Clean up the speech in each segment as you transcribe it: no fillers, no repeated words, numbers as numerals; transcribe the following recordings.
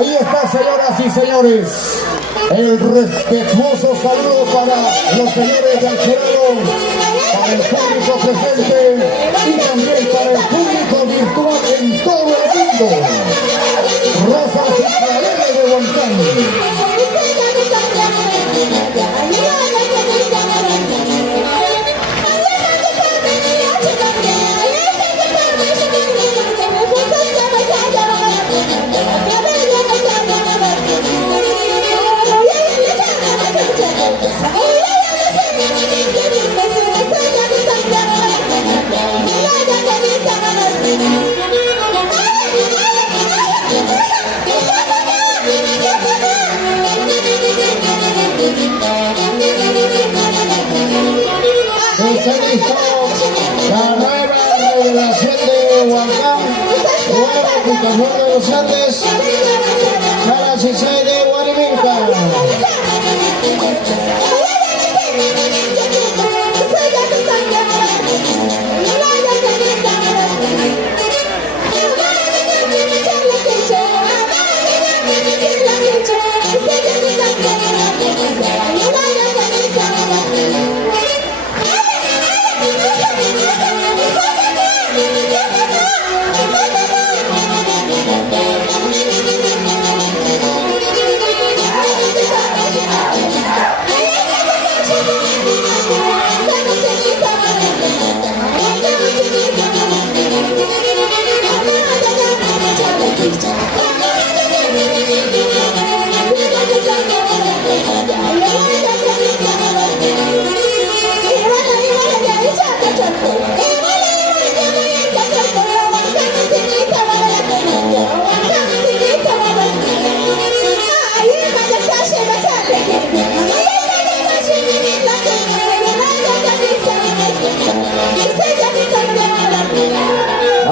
Ahí está, señoras y señores, el respetuoso saludo para los señores del jurado, para el público presente y también para el público virtual en todo el mundo. Rosas y Claveles de Huancán. La nueva revelación de Huancán, nueva Picajuelo de los Andes, para Cisay de Guariminca.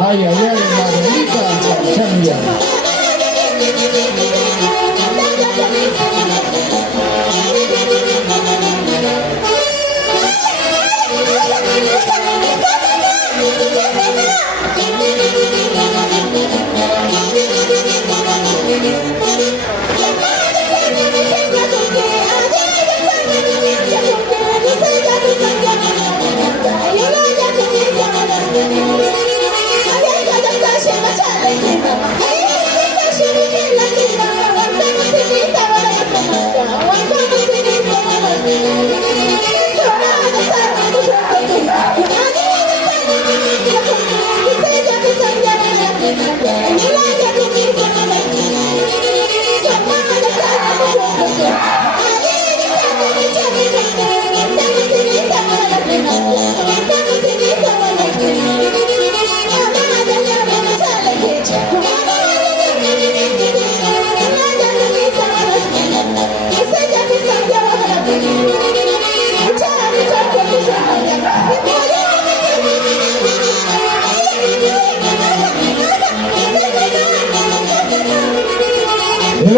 Ay, ay, ay, Margarita Chachanga.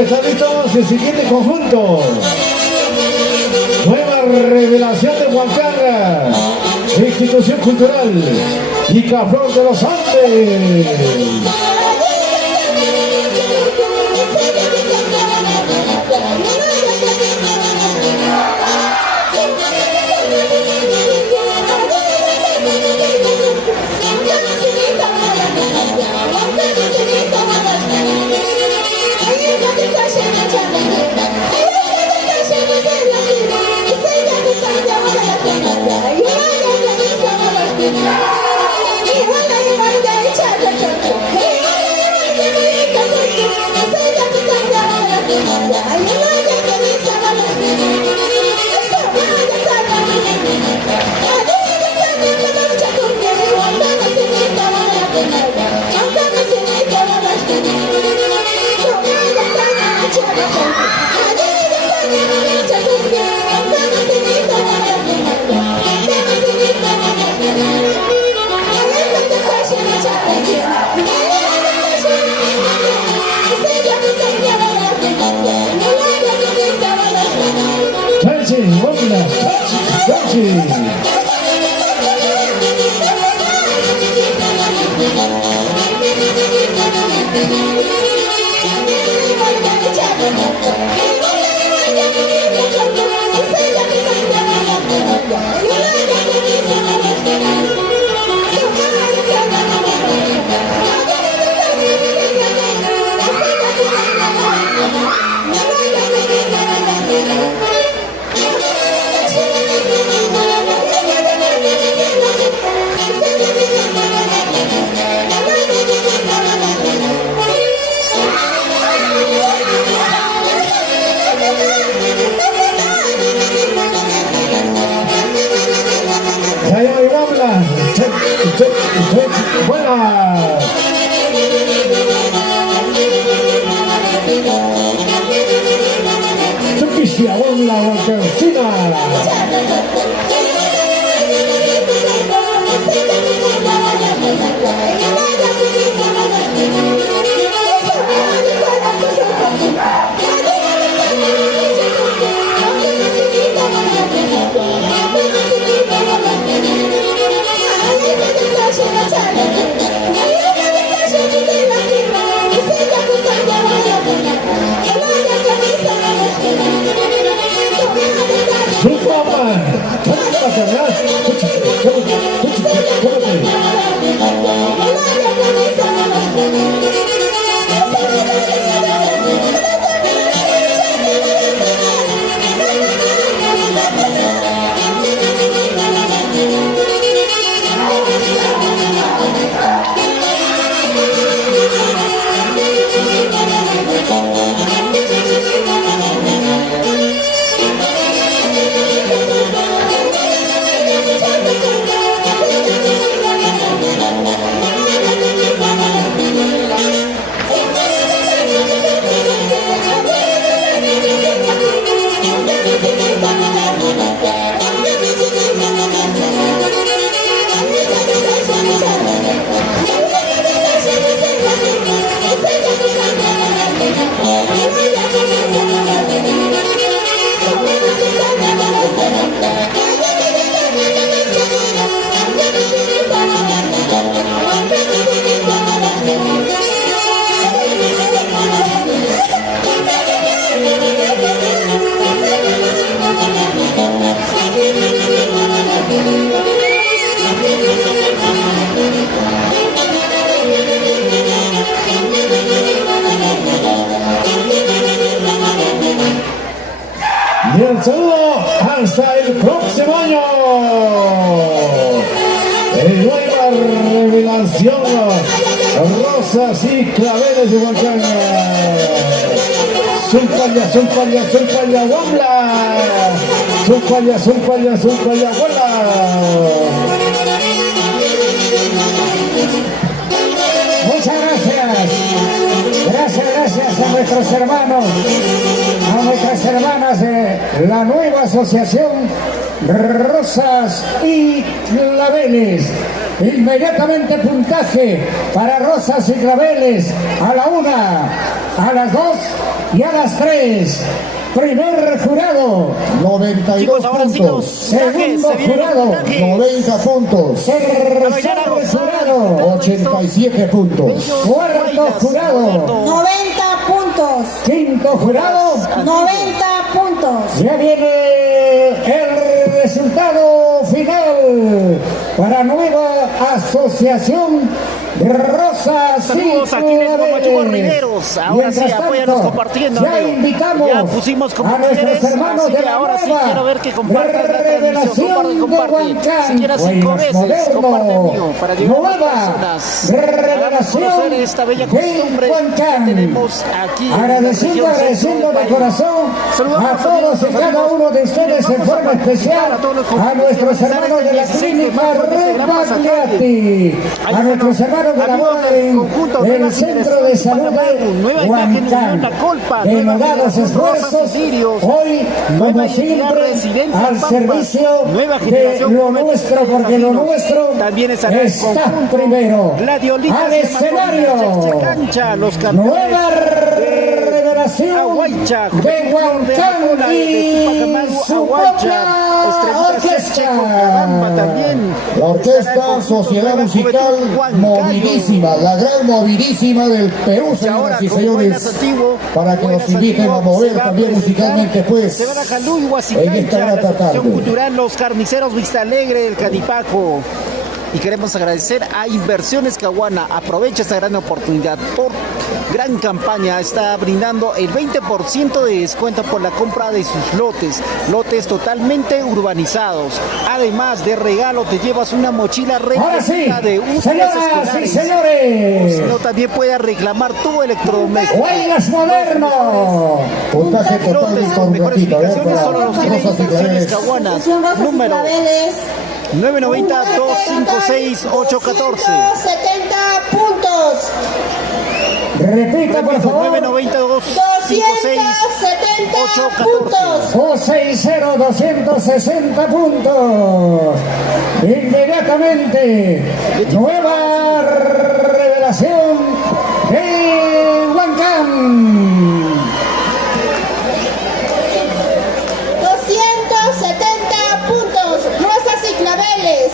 ¿Están listos? El siguiente conjunto. Nueva revelación de Huancán, institución cultural Picaflor de los Andes. Y el saludo hasta el próximo año. Nueva revelación, Rosas y Claveles de Huancán. Zulpaya, Wambla. Zulpaya, Wambla. Muchas gracias. Gracias a nuestros hermanos, a nuestras hermanas de la nueva asociación Rosas y Claveles. Inmediatamente puntaje para Rosas y Claveles a la 1, a las 2 y a las 3. Primer jurado, 92 puntos. Segundo jurado, 90 puntos. Tercer jurado, 87 puntos. Cuarto jurado, 90 puntos. Quinto jurado, 90 puntos. ya viene el resultado final para nueva asociación Rosas Saludos y aquí en Claveles. Riveros. Ahora sí, apóyanos compartiendo. Ya amigo. invitamos Ya pusimos como a nuestros líderes, hermanos así de que la ahora sí nueva quiero ver que compartas la revelación transmisión. Comparte. de Huancán. Siquiera 5 veces, Moderno. comparte, amigo, para llegar a más Nueva personas. revelación Hagamos conocer esta bella costumbre de Huancán. que tenemos aquí en la Agradeciendo región de corazón a todos y cada uno de ustedes en forma especial, a nuestros hermanos de la clínica Rebagliati, a nuestros hermanos de la moda del Centro de Salud de Huancán, denodados esfuerzos, hoy como siempre al servicio de lo nuestro, porque lo nuestro está primero. Al escenario, nueva revelación revelación Aguaycha, de Huancán y su propia orquesta. También. La orquesta Sociedad Musical movidísima, la gran movidísima del Perú, señoras y señores, para que nos inviten a mover también musicalmente, pues, Se va a Jalú y en Huasicancha, esta la grata Asociación tarde. Cultural Los Carniceros Vista Alegre del Canipaco. Y queremos agradecer a Inversiones Caguana. Aprovecha esta gran oportunidad por gran campaña. Está brindando el 20% de descuento por la compra de sus lotes totalmente urbanizados. Además de regalo te llevas una mochila Ahora sí, réplica de útiles señoras y escolares. señores, Si no, también puedes reclamar tu electrodoméstico. Huaylas Moderno. Puntaje total Lotes de con mejores completito, ubicaciones solo los tiene Rosas y Inversiones Claveles. Caguana. Estación Rosas y Número Claveles. 990-256-814. 270 puntos. Repita, por favor. 270 puntos. 260 puntos. Inmediatamente, nueva revelación de Huancán. 270 puntos. Rosas y Claveles.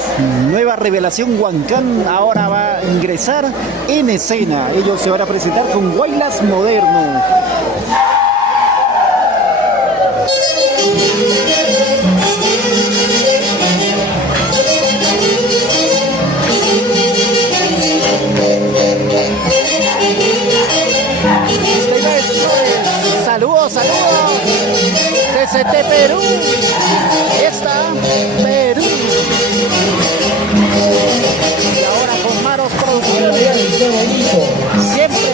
Nueva revelación Huancán ahora va a ingresar en escena. Ellos se van a presentar con Huaylas Moderno. Saludos, saludos. TCT Perú. Está Perú. Y ahora con Maros Producciones. Siempre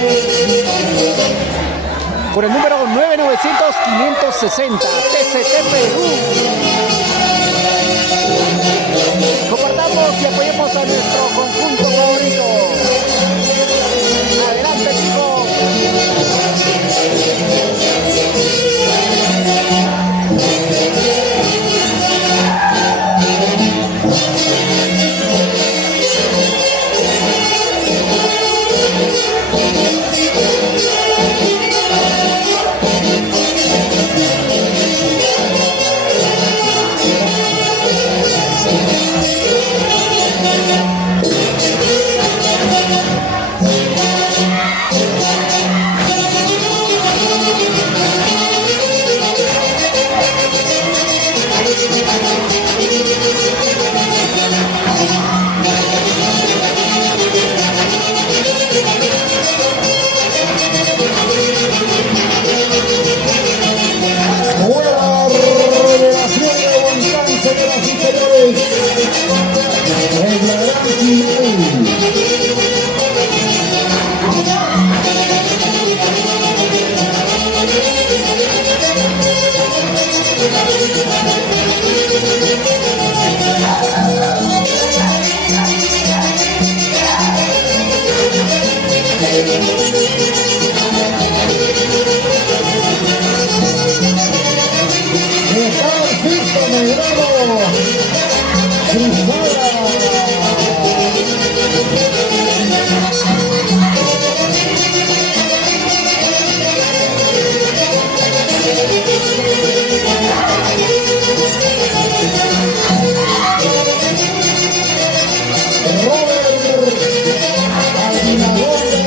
por el número 990-560. TCT Perú. Compartamos y apoyemos a nuestro conjunto favorito. Adelante, chicos. Nueva revelación de Huancán, señoras y señores. En la gran final. Francisco Medrano, Cruzada. Robert Aguinagoya,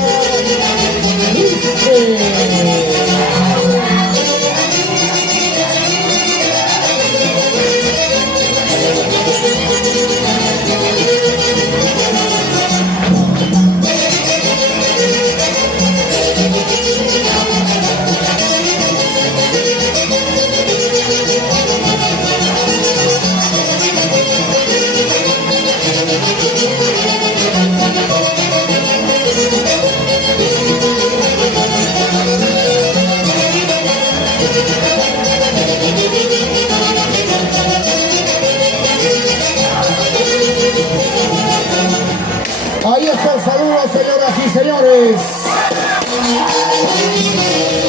Ahí está el saludo, señoras y señores,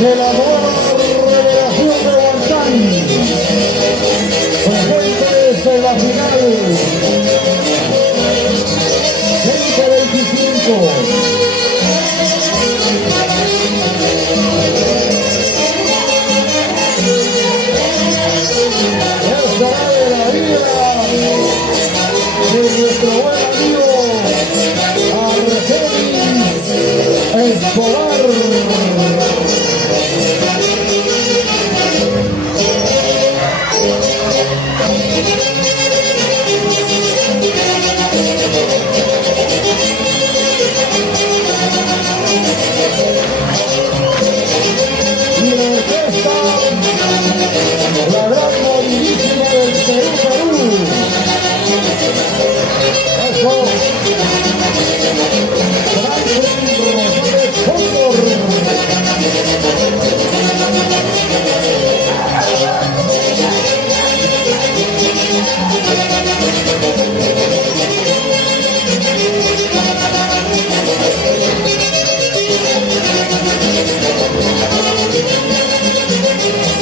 de la nueva revelación de Huancán, presentes en la final 2025. Escobar. Y la orquesta, la gran movidísima del Perú. Eso.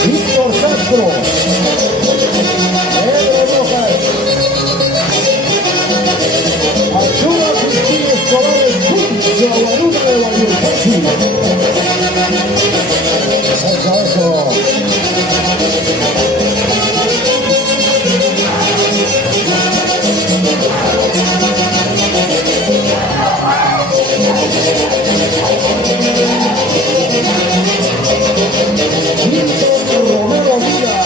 Víctor Castro, Pedro Rojas, Arturo Cristina Escobar, el Puncho, Guaruna de Guayurpachi. Eso. Víctor Romero Villa.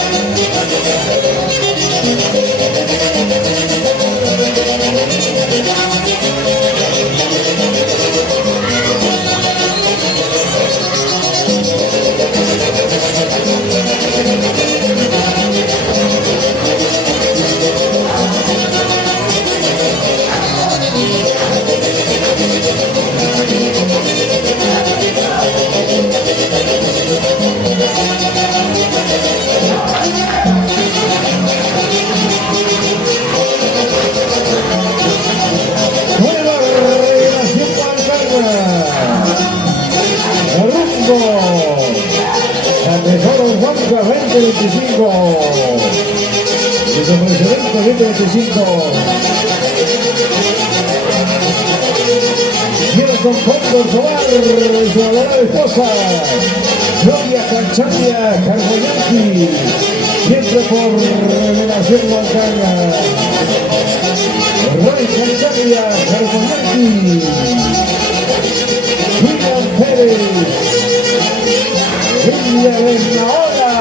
Nueva revelación para rumbo al Tesoro Huanca 2025. Vicepresidente 2025. Nelson Fondo Tobar y su adorada esposa Gloria Canchania Carboyanqui, siempre por revelación huancaña. Roy Canchania Carboyanqui, William Pérez, Villa Benahora,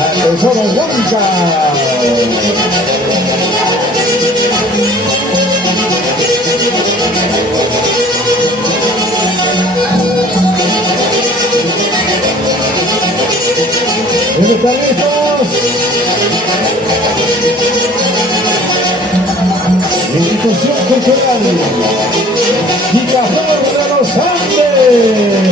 al Tesoro Huanca. ¿Están listos? Institución Cultural Gigaflor de los Andes.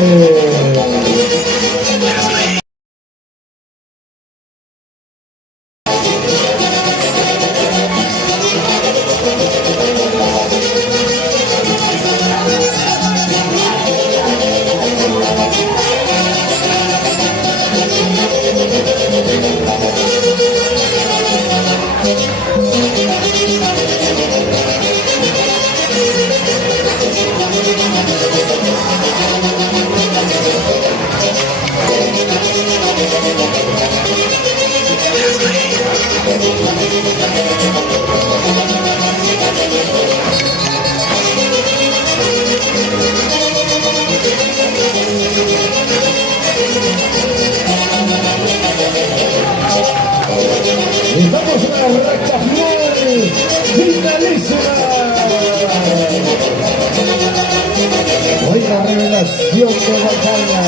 Estamos en la recta final, finalísima. Hoy la revelación de Huancaña.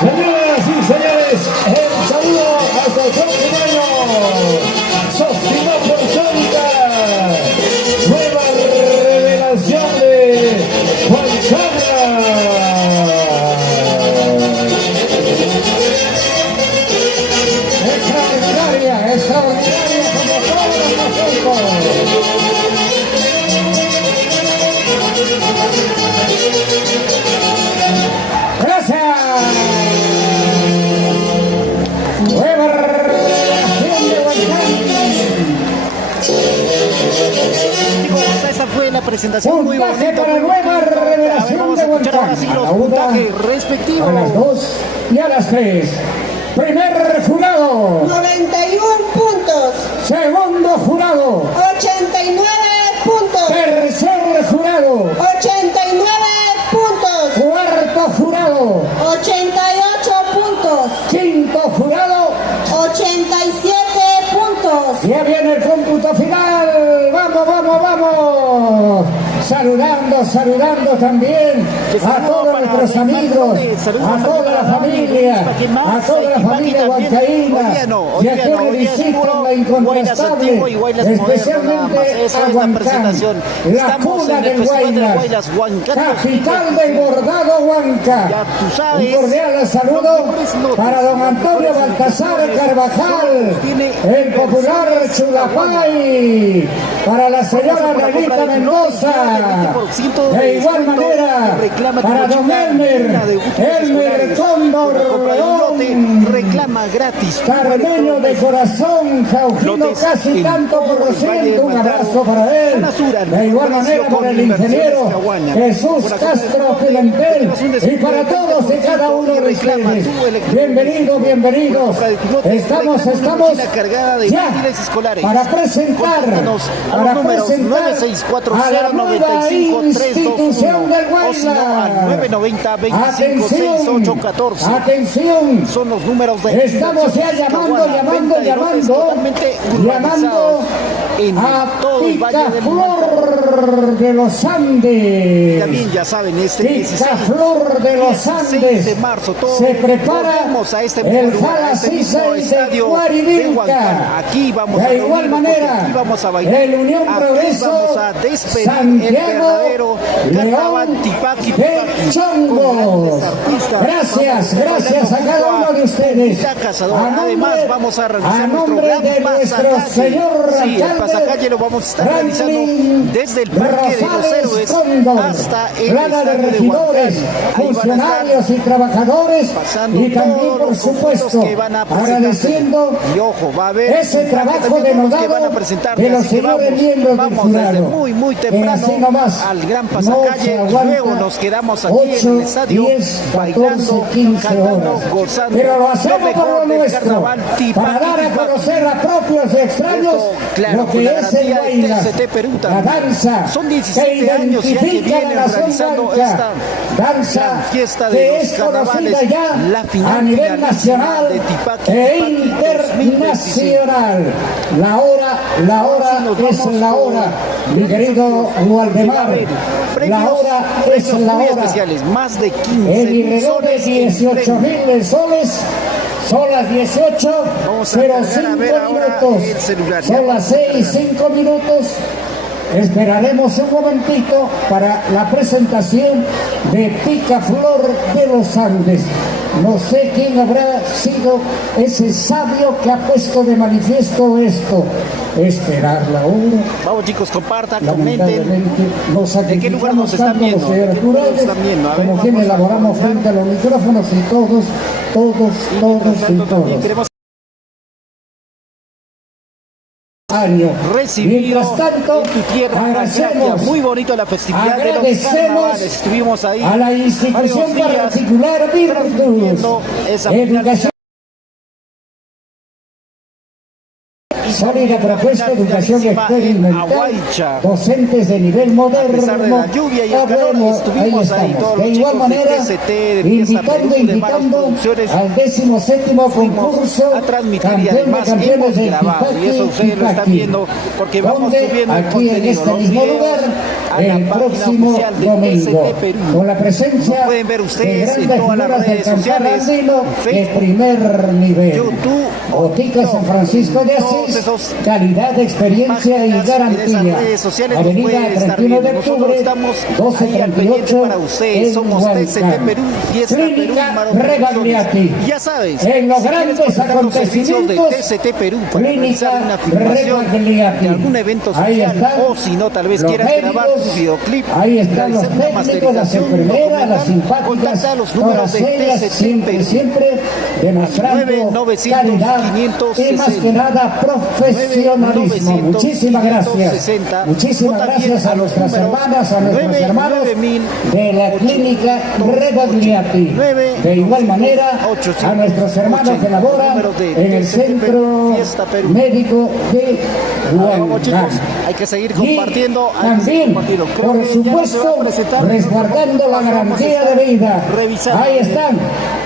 Señoras y señores, el saludo hasta el próximo año. Sostenó por Santa, nueva revelación de Juan Carlos. Extraordinaria, extraordinaria como todos nosotros. Gracias. Nueva revelación de Chicos, esa fue la presentación muy puntaje bonita. para nueva revelación Vamos de a escuchar ahora sí Huancán. los A la una, puntajes respectivos. a las 2 y a las 3. Primer jurado. 91 puntos. Segundo jurado. 89 puntos. Tercer jurado. 89 puntos. Cuarto jurado. 88 puntos. Quinto jurado. 87 puntos. Ya viene el cómputo final. Vamos, vamos, vamos. Saludando también a todos nuestros amigos, a toda la familia, a toda la familia huancaína y a quienes visitan la incontrastable, especialmente a Huancán, la cuna del Huaylas, capital del bordado Huanca. Un cordial saludo para don Antonio Baltasar Carvajal, el popular Chulapay, para la señora Nelita Mendoza. De igual manera, para don Elmer Cóndor León, reclama gratis. Carmeño de corazón, Jaujino casi tanto por ciento, un abrazo para él. De igual manera para el ingeniero Jesús Castro Pimentel y para todos y cada uno de ustedes. Bienvenidos. Estamos ya para presentar a la nueva institución del Huaylas. Atención, son los números de estamos ya llamando en a todo el Valle del Picaflor de los Andes. También ya saben, este Picaflor de los Andes de marzo, se prepara el Jala Cisey de Huarivilca. Aquí vamos de igual manera, vamos a bailar. el Unión Progreso vamos a despedir Santiago el León de Chongo. Gracias a cada uno de ustedes. Además vamos a realizar nombre de nuestro señor sí, el pasacalle lo vamos a estar realizando desde el Parque de los Héroes hasta el plana de regidores, funcionarios y trabajadores, y también por supuesto agradeciendo y ojo, va a haber ese trabajo denodado de los señores miembros del jurado. Muy temprano al gran pasacalle, luego nos quedamos aquí 8, en el estadio 10, 14, bailando, 15 cantando, horas. gozando. Pero lo hacemos por lo nuestro, para dar a Tipac. conocer a propios y extraños lo que es el Huaylas, la danza son que 17 años ya que identifica a vienen la nación realizando huanca, esta danza gran fiesta de que los es carnavales, conocida ya la final a nivel finalísima nacional de Tipac e 2025. internacional. La hora es la hora, mi querido Waldemar. La hora es la muy hora. especiales, más de 15 En Irredores 18,000 soles. Son las 18, Vamos a pero cargar, 5 a ver ahora minutos. el celular. Son las 6, 5 minutos. Esperaremos un momentito para la presentación de Picaflor de los Andes. No sé quién habrá sido ese sabio que ha puesto de manifiesto esto. Esperar la hora. Vamos chicos, compartan, comenten. Lamentablemente nos ¿De qué lugar nos están tanto los viendo? ¿De qué lugar nos jurados están viendo? A ver, como vamos quienes a laboramos comenzar. frente a los micrófonos y todos. Año. Recibido Mientras tanto, en tu tierra, agradecemos, Gracia. Muy bonito la festividad de los carnavales. Estuvimos ahí a la institución varios días particular Virtus, transmitiendo esa Educación sólida propuesta de educación experimental, docentes de nivel moderno. A pesar de la lluvia y el calor, estuvimos ahí todos los de igual chicos manera, de TST, de Fiesta Perú, de Manos Producciones, al 17º concurso a transmitir y campeón de además campeones hemos de grabado, y eso ustedes lo están viendo porque vamos subiendo el aquí contenido, en este los mismo videos, lugar a la el página próximo oficial de domingo TST Perú. con la presencia Lo pueden ver de ustedes en grandes todas las figuras del redes cantar sociales, andino de Facebook, primer nivel. YouTube, Botica San Francisco de todos Asís, esos calidad, experiencia y páginas en garantía. esas redes sociales nos Avenida pueden estar 31 de viendo. Nosotros octubre, estamos ahí al pendiente 1238 para ustedes. en Somos TST Huancán. Perú, Fiesta Perú, Clínica Manos Producciones. Regagliati. Y ya sabes, En los si quieres grandes contratar los servicios de acontecimientos, TST Perú para Clínica realizar una filmación Regagliati. de algún evento Ahí social, están o si no, tal vez los quieras grabar médicos, tu videoclip, ahí están los realizar una técnicos, las masterización enfermeras, las documental, simpáticas, contacta a los números de todas ellas TST siempre, Perú. siempre demostrando 900 calidad 560. y más que nada profesionalismo. 900 Muchísimas gracias. 560. Muchísimas O también gracias a a los nuestras números hermanas, a nuestros hermanos 9000 de la clínica Regagliati. De igual manera, a nuestros hermanos que laboran en el Centro Médico de Vamos, chicos, Huancán. hay que seguir Y compartiendo. Hay que seguir también, compartiendo. Creo por que ya no se va supuesto, a presentar. resguardando la Vamos a garantía estar de vida. revisando. Ahí están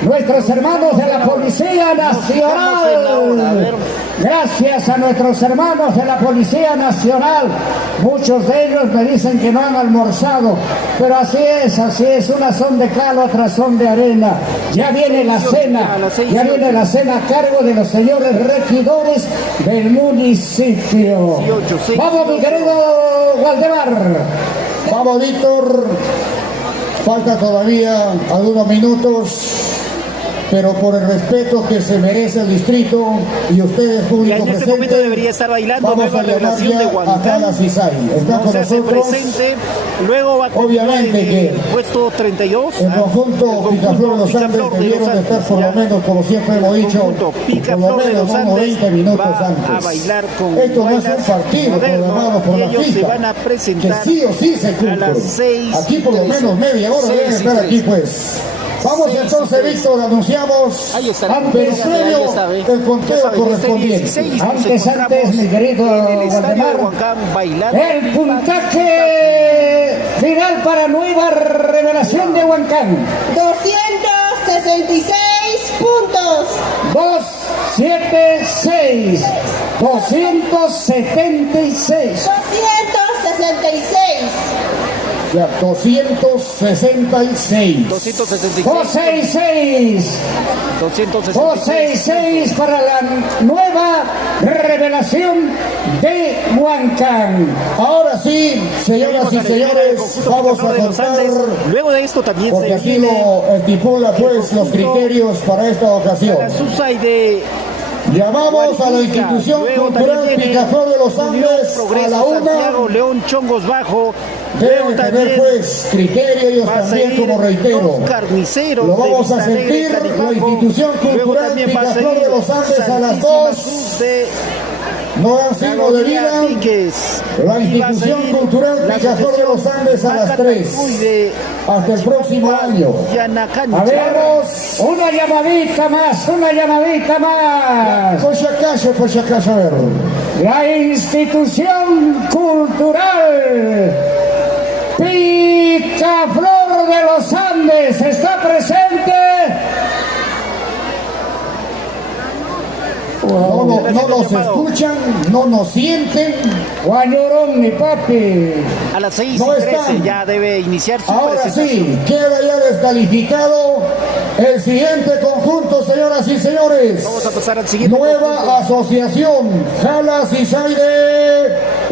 nuestros hermanos de la Policía Nacional. Gracias a nuestros hermanos de la Policía Nacional. Muchos de ellos me dicen que no han almorzado, pero así es, unas son de cal, otras son de arena. Ya viene la cena, ya viene la cena a cargo de los señores regidores del municipio. Vamos, mi querido Waldemar. Vamos, Víctor. Falta todavía algunos minutos, pero por el respeto que se merece el distrito y ustedes, Y público en este presente, momento debería estar bailando vamos Nueva a llamar Revelación de ya a Huancán. Jala Cisay. Está No con se hace nosotros. presente. Luego va a Obviamente en que el puesto 32. el conjunto Picaflor de los Andes debieron de estar por lo menos, como siempre hemos dicho, por lo Picaflor de menos los unos 20 minutos va antes. a bailar con Esto no es un bailas partido moderno, programado por y la ellos se FIFA, van a que presentar sí o sí se a cumple. las 6. Aquí por lo menos media hora deben estar aquí, pues. Vamos entonces, Víctor, anunciamos Ahí está, ante el previo el conteo correspondiente. Antes, mi querido Waldemar, el puntaje final para Nueva Revelación de Huancán. 266 puntos. 276. 276. 266. Ya, 266. 266. 266 para la Nueva Revelación de Huancán. Ahora sí, señoras y señores, vamos a contar, Luego de esto también porque así lo estipula pues los criterios para esta ocasión. la SUSAI de Llamamos a la institución cultural Picaflor de los Andes a la Santiago, una. León Chongos Bajo. Deben tener pues criterio ellos también, como reitero. Lo vamos a sentir la institución cultural Picaflor de los Andes a las 2. No dan signo de vida. La institución cultural Picaflor de los Andes a las 3. Hasta el próximo año. A ver, una llamadita más. Por si acaso, a ver. La institución cultural Picaflor de los Andes está presente. No nos escuchan, no nos sienten. Guañorón, mi papi. A las 6:13 no están. ya debe iniciar su Ahora presentación. sí, queda ya descalificado el siguiente conjunto, señoras y señores. Vamos a pasar al siguiente Nueva conjunto. asociación Jala Cisay de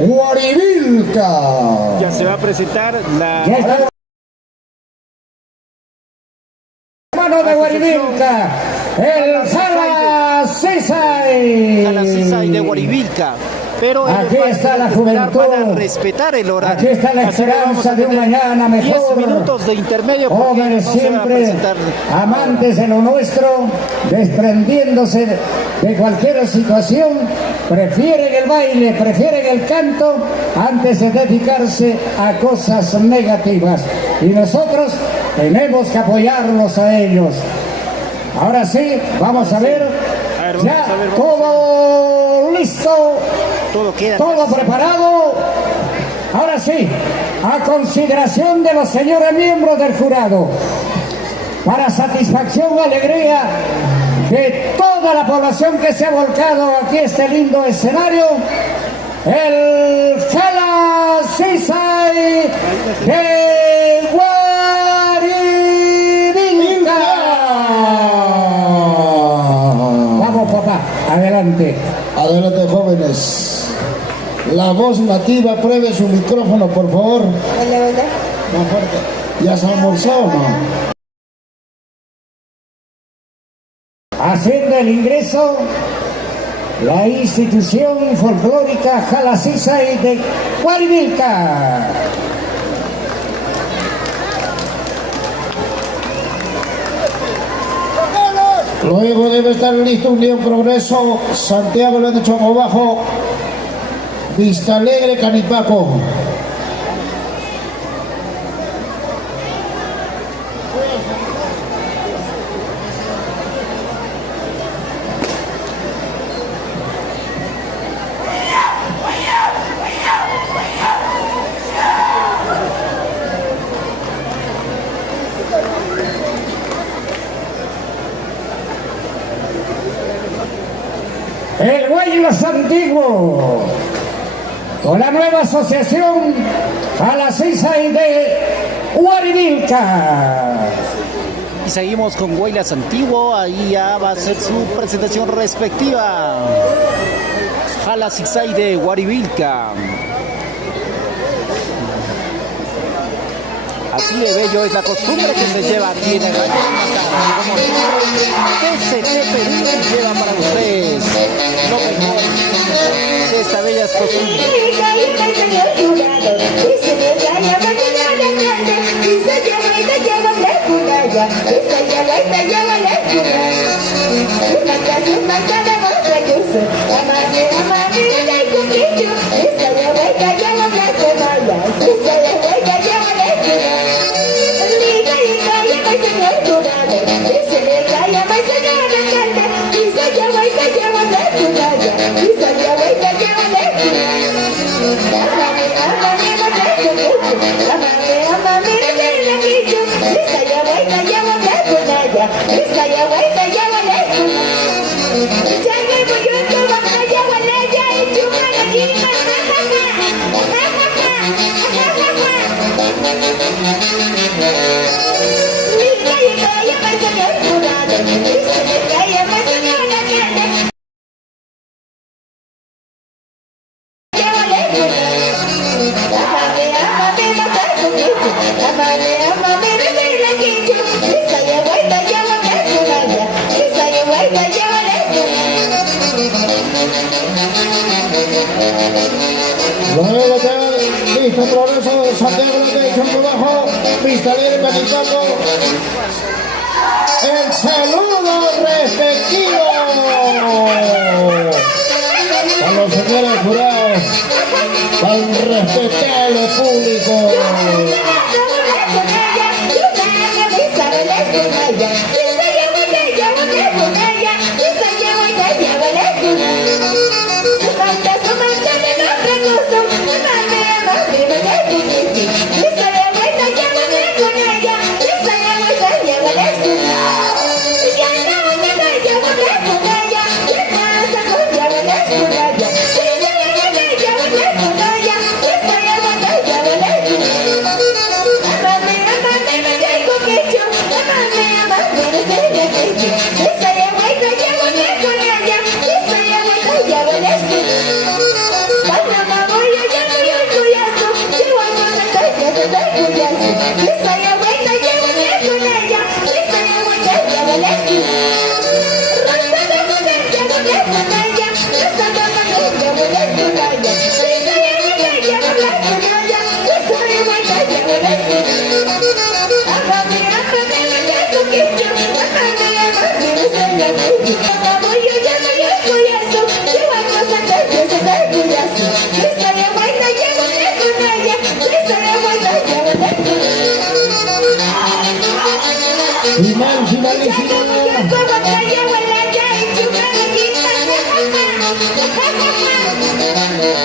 Guarivilca. Ya se va a presentar la... Ya está. Hermano de Guarivilca, el Jala Cisay. A las 6 de Guarivilca. Pero Aquí está la juventud. van a respetar el horario. Aquí está la Así que vamos esperanza a de un tener mañana mejor. 10 minutos de intermedio. porque Jóvenes no se va a siempre presentar amantes de lo nuestro, desprendiéndose de cualquier situación, prefieren el baile, prefieren el canto antes de dedicarse a cosas negativas. Y nosotros tenemos que apoyarlos a ellos. Ahora sí, vamos a ver. Ya todo listo. Todo queda. Todo preparado. Ahora sí, a consideración de los señores miembros del jurado, para satisfacción y alegría de toda la población que se ha volcado aquí a este lindo escenario, el Jala Sisay de Guarivilca. Vamos, papá, adelante. Adelante, jóvenes. La voz nativa, pruebe su micrófono, por favor. Hola, hola. Más fuerte. ¿Ya se almorzó o no? Haciendo el ingreso, la institución folclórica Jala Sisay de Guarivilca. Luego debe estar listo Unión Progreso, Santiago León de Choco Bajo, Vista Alegre, Canipaco. El Guaylas Antiguo, con la nueva asociación Jala Sisay de Guarivilca. Y seguimos con Guaylas Antiguo, ahí ya va a ser su presentación respectiva. Jala Sisay de Guarivilca. Así de bello es la costumbre que se lleva aquí en el Valle de Macao. TCT Perú lleva para ustedes lo mejor de esta bella costumbre. Luego ya listo Progreso, Santiago de Choco Bajo, Vista Alegre, Canipaco. El saludo respectivo a los señores jurados, al respetable público. Final, finalísimo.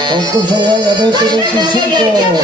Concurso de Gala 2025.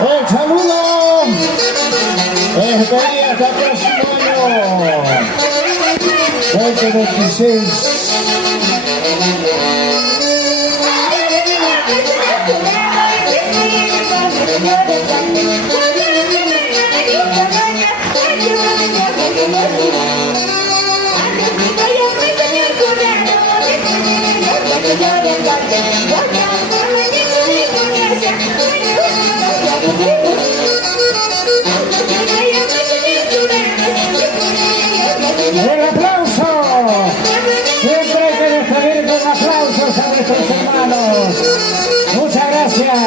El saludo Escaría hasta el próximo año. 2026. El aplauso. Siempre hay que despedir con aplausos a nuestros hermanos. Muchas gracias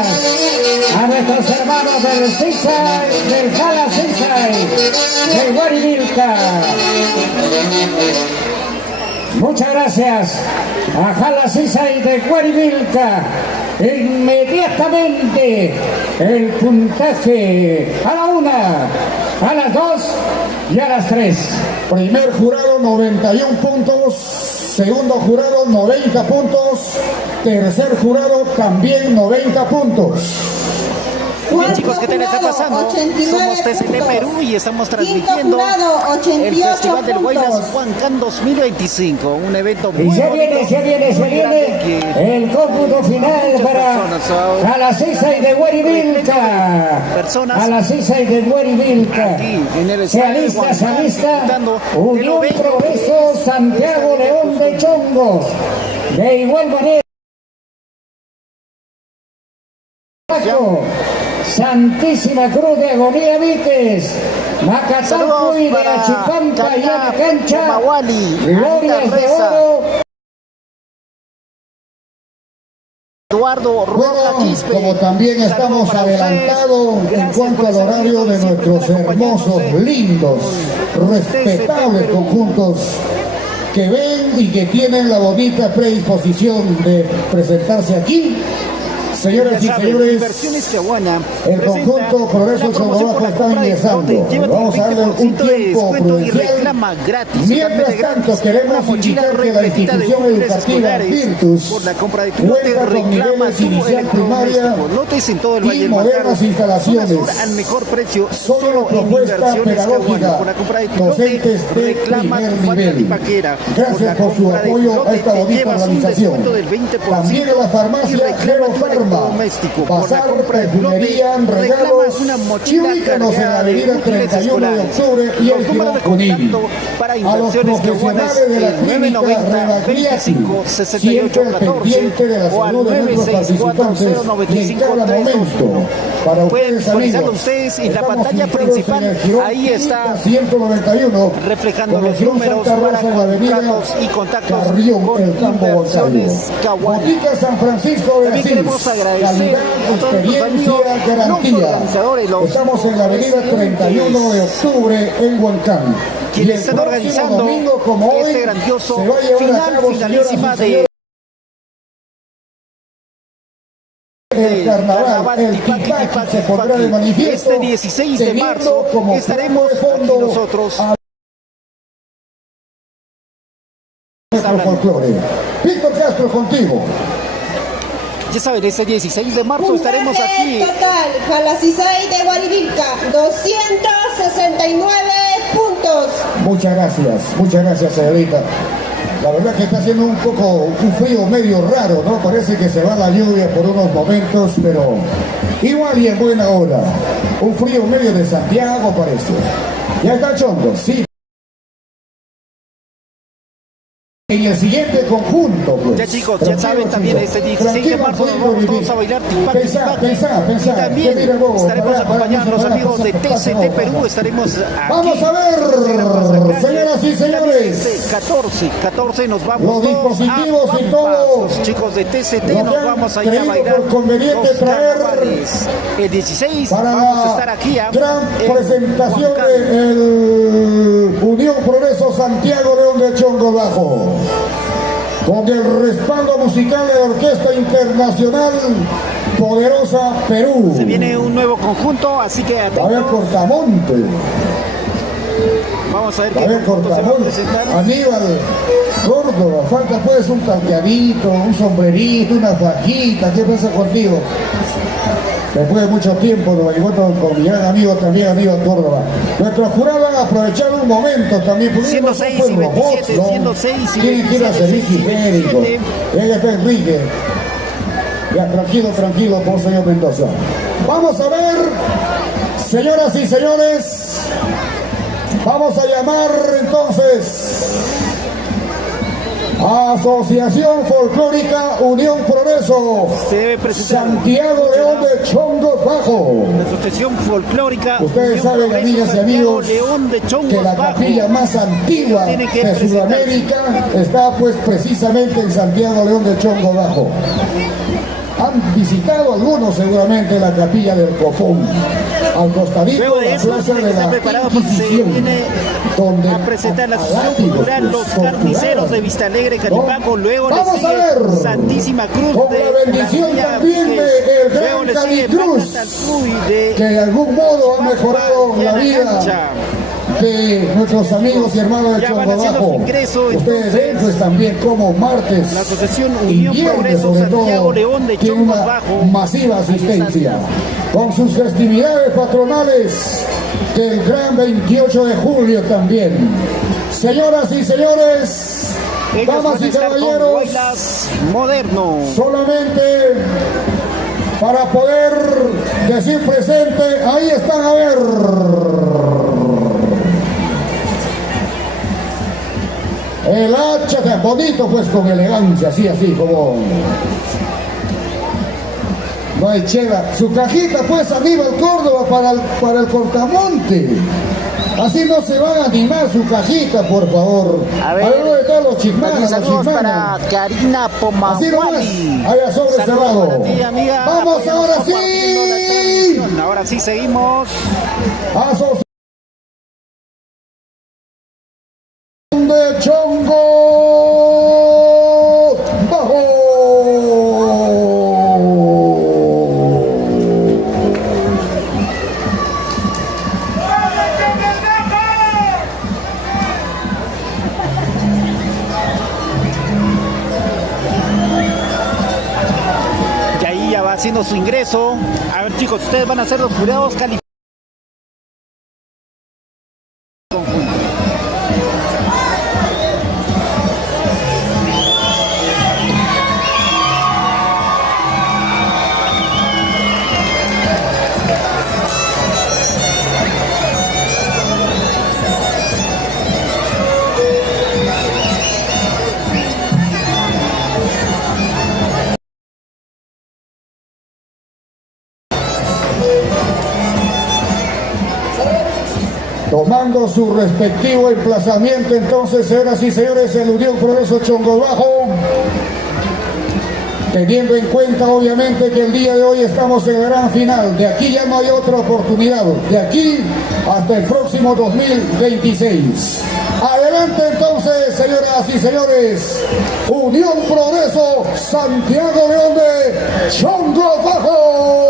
a nuestros hermanos del Seaside, del Jala Seaside, de Guarivilca. Muchas gracias a Jala Seaside de Guarivilca. Inmediatamente el puntaje a la 1, a las 2 y a las 3. Primer jurado 91 puntos, segundo jurado 90 puntos, tercer jurado también 90 puntos. Bien, chicos, ¿qué tal está pasando? Somos TCT Perú y estamos transmitiendo el Festival del Huaylas Huancán 2025, un evento muy Y se viene bonito, el cómputo final para a la Seaside de Guarivilca. A la Seaside de Guarivilca. Se alista Unión Progreso Santiago León de Chongos. De igual manera, Santísima Cruz de Agonía Vites, Macatanco y de Achipampa y Anacancha, Glorias de Oro. Eduardo Roca Quispe. Como también estamos adelantados en cuanto al horario de nuestros hermosos, lindos, respetables conjuntos que ven y que tienen la bonita predisposición de presentarse aquí. Señoras y señores, el conjunto Progreso Chocobajo está ingresando. Vamos a darle un tiempo prudencial. Mientras tanto, queremos indicar que la institución educativa Virtus cuenta con niveles inicial primaria y modernas instalaciones. Solo propuesta pedagógica, docentes de primer nivel. Gracias por su apoyo a esta bonita organización. También a la farmacia Gerofarma. Bazar, perfumería, regalos y ubícanos en la avenida 31 de octubre y el Girón Junín. A los profesionales de la clínica Rebagliati, siempre al pendiente de la salud de nuestros participantes y en cada momento. Para ustedes, amigos, en la pantalla principal, ahí está 191, reflejando los números para contratos y contactos Carrión, el Campo Gonzalo. Botica San Francisco de Asís. Calidad, experiencia, garantía. Estamos en la avenida 31 de octubre en Huancán. Quienes están organizando domingo, como hoy, este grandioso se va a llevar a cabo, finalísima de el carnaval, el Tipac se pondrá de manifiesto. Este 16 de marzo estaremos aquí nosotros. Folclore. Víctor Castro, contigo. Ya saben, este 16 de marzo estaremos aquí. Total, Jalasisay de Guarivilca, 269 puntos. Muchas gracias, señorita. La verdad que está haciendo un frío medio raro, ¿no? Parece que se va la lluvia por unos momentos, pero igual y en buena hora. Un frío medio de Santiago parece. Ya está Chongos, sí. En el siguiente conjunto, pues. Ya chicos, ya saben también, este 16 de marzo nos vamos todos a bailar Tipac. Y también estaremos acompañando a los amigos de TCT Perú, estaremos aquí. Vamos a ver, señoras y señores. 14 nos vamos los dispositivos todos y todos. Los chicos de TCT nos vamos a ir a bailar conveniente los traer carnavales. El 16 para vamos a estar aquí gran presentación del Unión Progreso Santiago León de Chongos Bajo. Con el respaldo musical de la Orquesta Internacional Poderosa Perú. Se viene un nuevo conjunto, así que atentos. A ver, Cortamonte. Vamos a ver qué conjunto se va a presentar. Aníbal Córdoba, falta pues un tanteadito, un sombrerito, una fajita. ¿Qué pasa contigo? Después de mucho tiempo nos encuentro con mi gran amigo también, amigo Córdoba. Nuestros jurados han aprovechado un momento también. Siendo 6 y 27, siendo 6 y 27. Tienen que ir a servicio higiénico. Ya está Enrique. Ya, tranquilo, tranquilo, por señor Mendoza. Vamos a ver, señoras y señores, vamos a llamar entonces a Asociación Folclórica Unión Progreso Se debe presentar Santiago León de Chongos Bajo. la Asociación Folclórica Ustedes Unión saben, Progreso amigas y Santiago amigos, León de Chongos que la Bajo. capilla más antigua Tiene que de presentarse. Sudamérica está pues precisamente en Santiago León de Chongos Bajo. Han visitado algunos seguramente la capilla del Copón, al costadito Luego de de la eso plaza tiene que de estar la preparado porque se Inquisición, viene donde a presentar la a Asociación látigos, Cultural Los torturados. Carniceros de Vista Alegre, Canipaco. Luego le Vamos a sigue ver, Santísima Cruz con de la bendición Villa también Vázquez. del Luego gran le sigue Canicruz, Macatalpuy de que de algún modo ha mejorado la Llana vida Cancha. de nuestros amigos y hermanos de Ya van Chongo haciendo Bajo. su ingreso, Ustedes entonces, ven pues también como martes la Asociación y Unión viernes Progreso sobre Santiago todo León de tiene Chongos una Bajo. masiva asistencia con sus festividades patronales del gran 28 de julio también. Señoras y señores, Ellos damas van a y estar con caballeros, Huaylas Moderno. solamente para poder decir presente, ahí están, a ver. El hacha tan bonito pues con elegancia, así como... No hay chela. Su cajita pues Aníbal Córdoba para el cortamonte. Así no se van a animar su cajita, por favor. A ver, ¿dónde están los chismanas, también las saludos chismanas? para Karina Así nomás, Pomawali. allá sobre Saludos cerrado. para ti, amiga. Vamos Apoyamos ahora compartiendo la sí. transmisión. Ahora sí seguimos. Asociación de Chongo Bajo. Y ahí ya va haciendo su ingreso. A ver, chicos, ustedes van a ser los jurados calificados. Tomando su respectivo emplazamiento, entonces, señoras y señores, el Unión Progreso Chongo Bajo, teniendo en cuenta obviamente que el día de hoy estamos en la gran final, de aquí ya no hay otra oportunidad, de aquí hasta el próximo 2026. Adelante entonces, señoras y señores, Unión Progreso Santiago León de Chongo Bajo.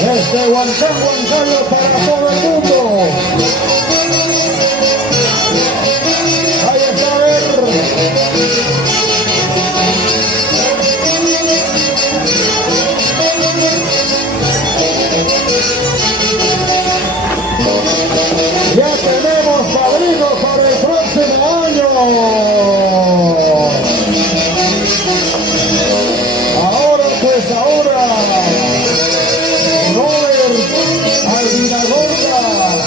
Desde Huancán, Huancayo para todo el mundo. Ahí está, a ver. Ya tenemos padrino para el próximo año. Ahora pues ahora. Robert Albinagorda.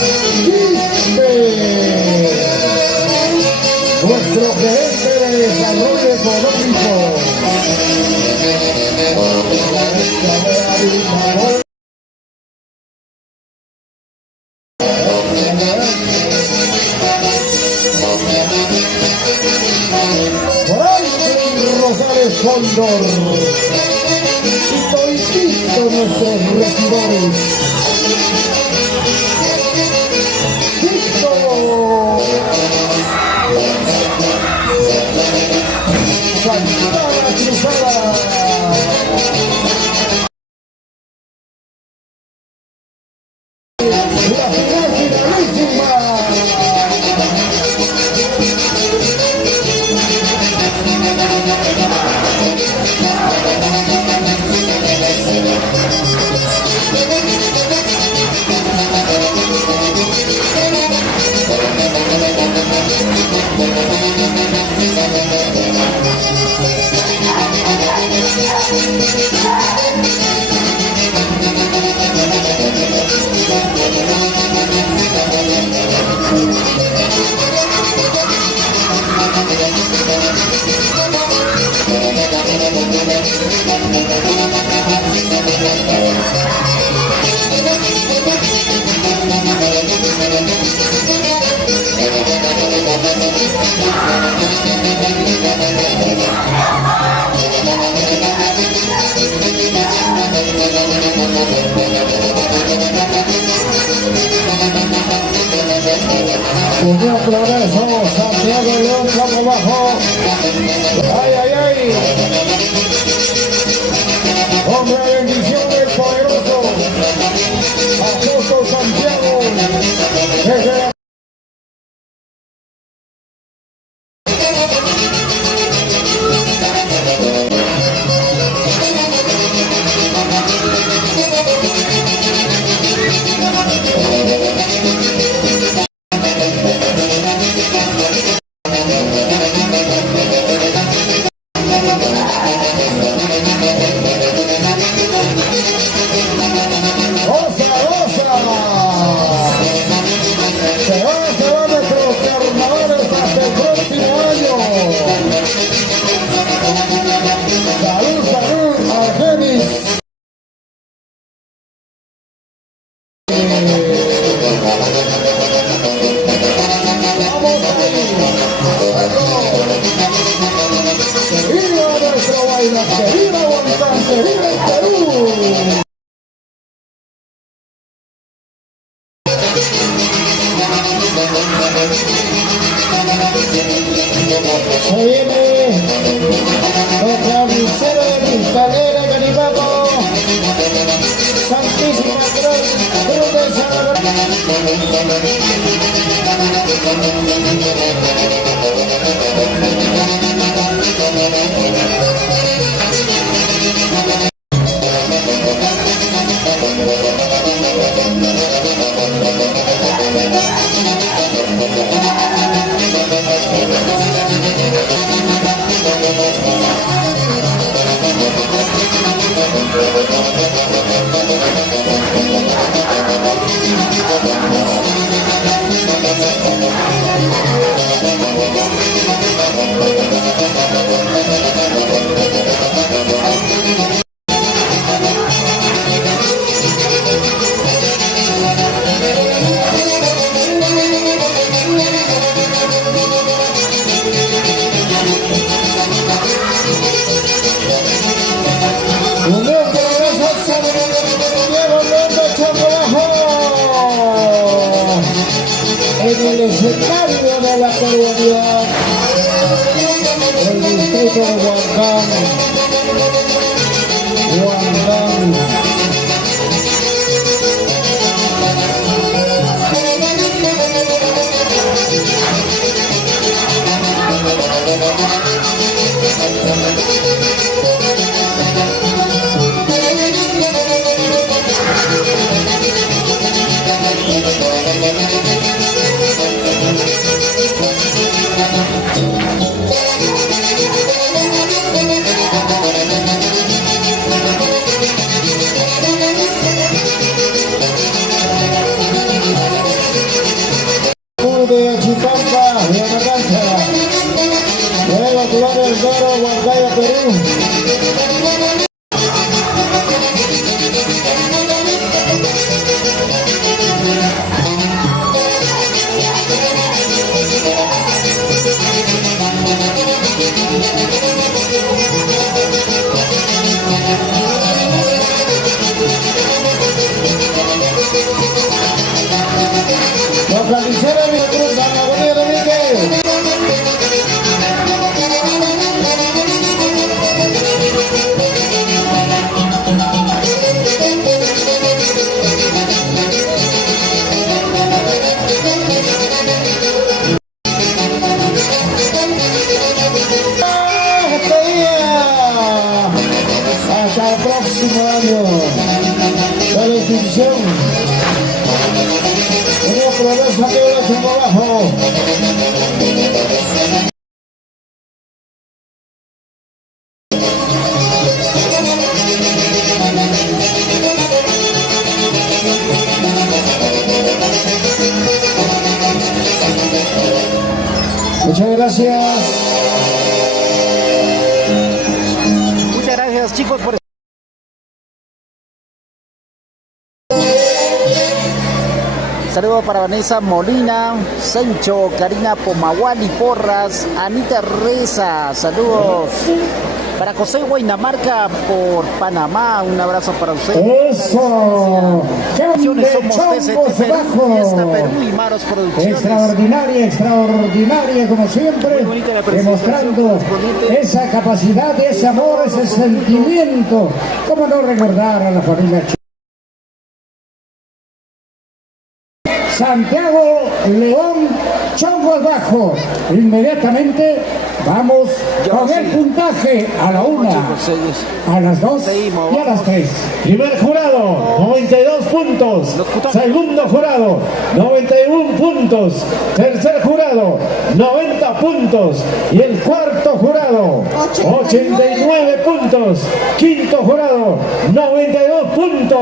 gerente de desarrollo económico. Franklin Rosales Cóndor y toditito nuestros regidores. Cinco. Santana Cruzada. La final finalísima. Unión Progreso, Santiago León, Campo Bajo. ¡Ay, ay, ay! Hombre, bendición del poderoso Apóstol Santiago. Desde ¡viva Aguantante! ¡Viva el Perú! Se viene nuestra visera de Cristalera, Canipaco, Santísima Cruz de Unión Progreso, Diego López, Campo Bajo, en el escenario de la comunidad, el distrito de Huancán. De Chipampa, de la cancha. natural del Doro, Huancayo, Perú. Los carniceros de Cruz, San Agonía de Miquel. Hasta el próximo año de la institución. Unión Progreso aquí de Chongo Bajo. Muchas gracias. Muchas gracias, chicos, por saludos para Vanessa Molina, Sencho, Karina Pomawali Porras, Anita Reza, saludos para José Guainamarca por Panamá, un abrazo para usted. Eso, Somos TCT Perú, Fiesta Perú y Maros Producciones. Extraordinaria como siempre, demostrando esa capacidad, ese amor, ese sentimiento. ¿Cómo no recordar a la familia Santiago León, Chongos Bajo? Inmediatamente vamos con el puntaje a la 1, a las 2 y a las 3. Primer jurado, 92 puntos. Segundo jurado, 91 puntos. Tercer jurado, 90 puntos. Y el cuarto jurado, 89 puntos. Quinto jurado, 92 puntos.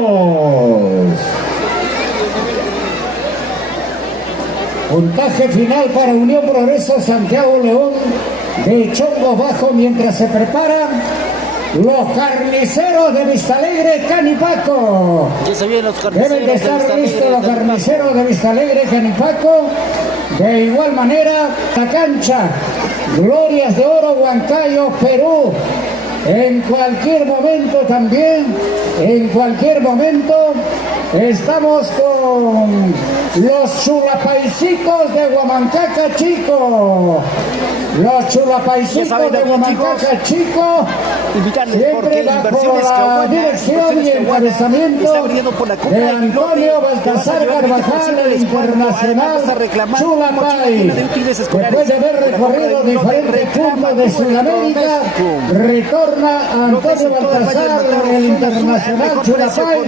Puntaje final para Unión Progreso Santiago León de Chongos Bajo, mientras se preparan los carniceros de Vista Alegre, Canipaco. Ya se vienen los carniceros. Deben de estar listos los carniceros de Vista Alegre, Canipaco. De igual manera, Tacancha, Glorias de Oro, Huancayo, Perú. En cualquier momento también, estamos con los chulapaisitos de Huamancaca Chico. Los chulapaisitos de Huamancaca Chico, siempre bajo la dirección y encabezamiento de Antonio Baltasar Carvajal, el internacional Chulapay. Después de haber recorrido diferentes puntos de Sudamérica, retorna Antonio Baltasar, el internacional Chulapay,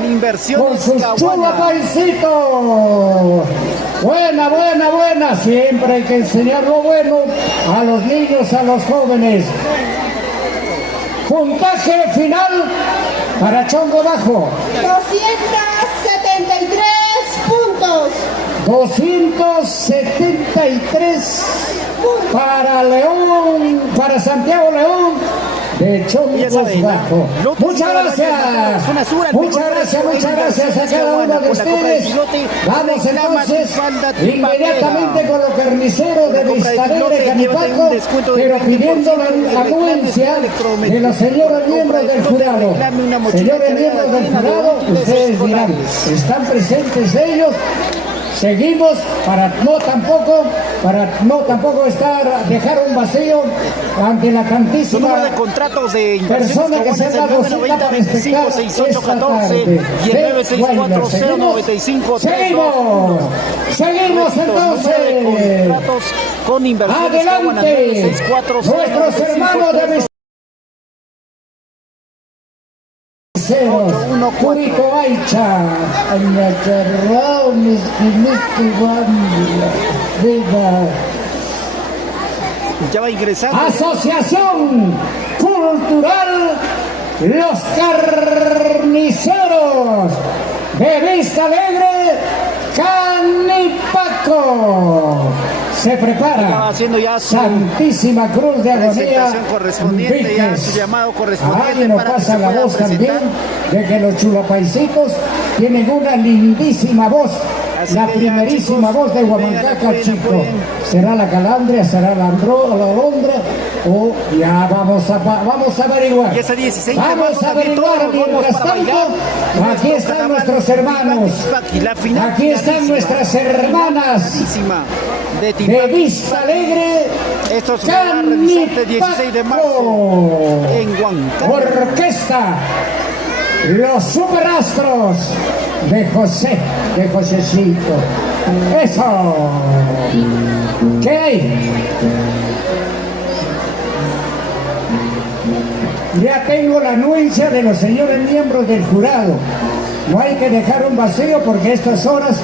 con sus chulapaisitos. Buena, siempre hay que enseñar lo bueno a los niños, a los jóvenes. Puntaje final para Chongo Bajo. 273 puntos. 273 para León, para Santiago León de Chongos Bajo. Muchas gracias a cada uno de ustedes. Vamos entonces inmediatamente con los carniceros de Vista Alegre, Canipaco, pero pidiendo la anuencia de los señores miembros del jurado. Señores miembros del jurado, ustedes dirán, ¿están presentes ellos? Seguimos para no tampoco dejar un vacío ante la tantísima número de contratos de persona que se ha dado cita para respetar esta tarde. y el 9640955. Seguimos entonces. Con inversiones. Adelante, nuestros hermanos de Curito Aicha, ya va ingresando. Asociación Cultural Los Carniceros de Vista Alegre, Canipaco. se prepara haciendo ya su Santísima Cruz de Agonía presentación correspondiente, ya su llamado correspondiente. Ahí nos para que pasa se la pueda voz presentar. también de que los chulapaisitos tienen una lindísima voz. Así La que ya, primerísima chicos, voz de Huamancaca, apoyen, chico. apoyen. ¿Será la calandria? ¿Será la alondra? O ya vamos a averiguar. Y ese 16 de Vamos marzo a también averiguar. todos vamos Mientras para tanto, bailar aquí nuestro están carnaval nuestros hermanos. Y la final Aquí están finalísima. nuestras hermanas Finalísima de de Timbaqui. Vista Alegre. Esto se va a realizar el 16 de marzo en Huancayo. Orquesta Los Superastros de Josecito. Eso. ¿Qué hay? Ya tengo la anuencia de los señores miembros del jurado. No hay que dejar un vacío porque a estas horas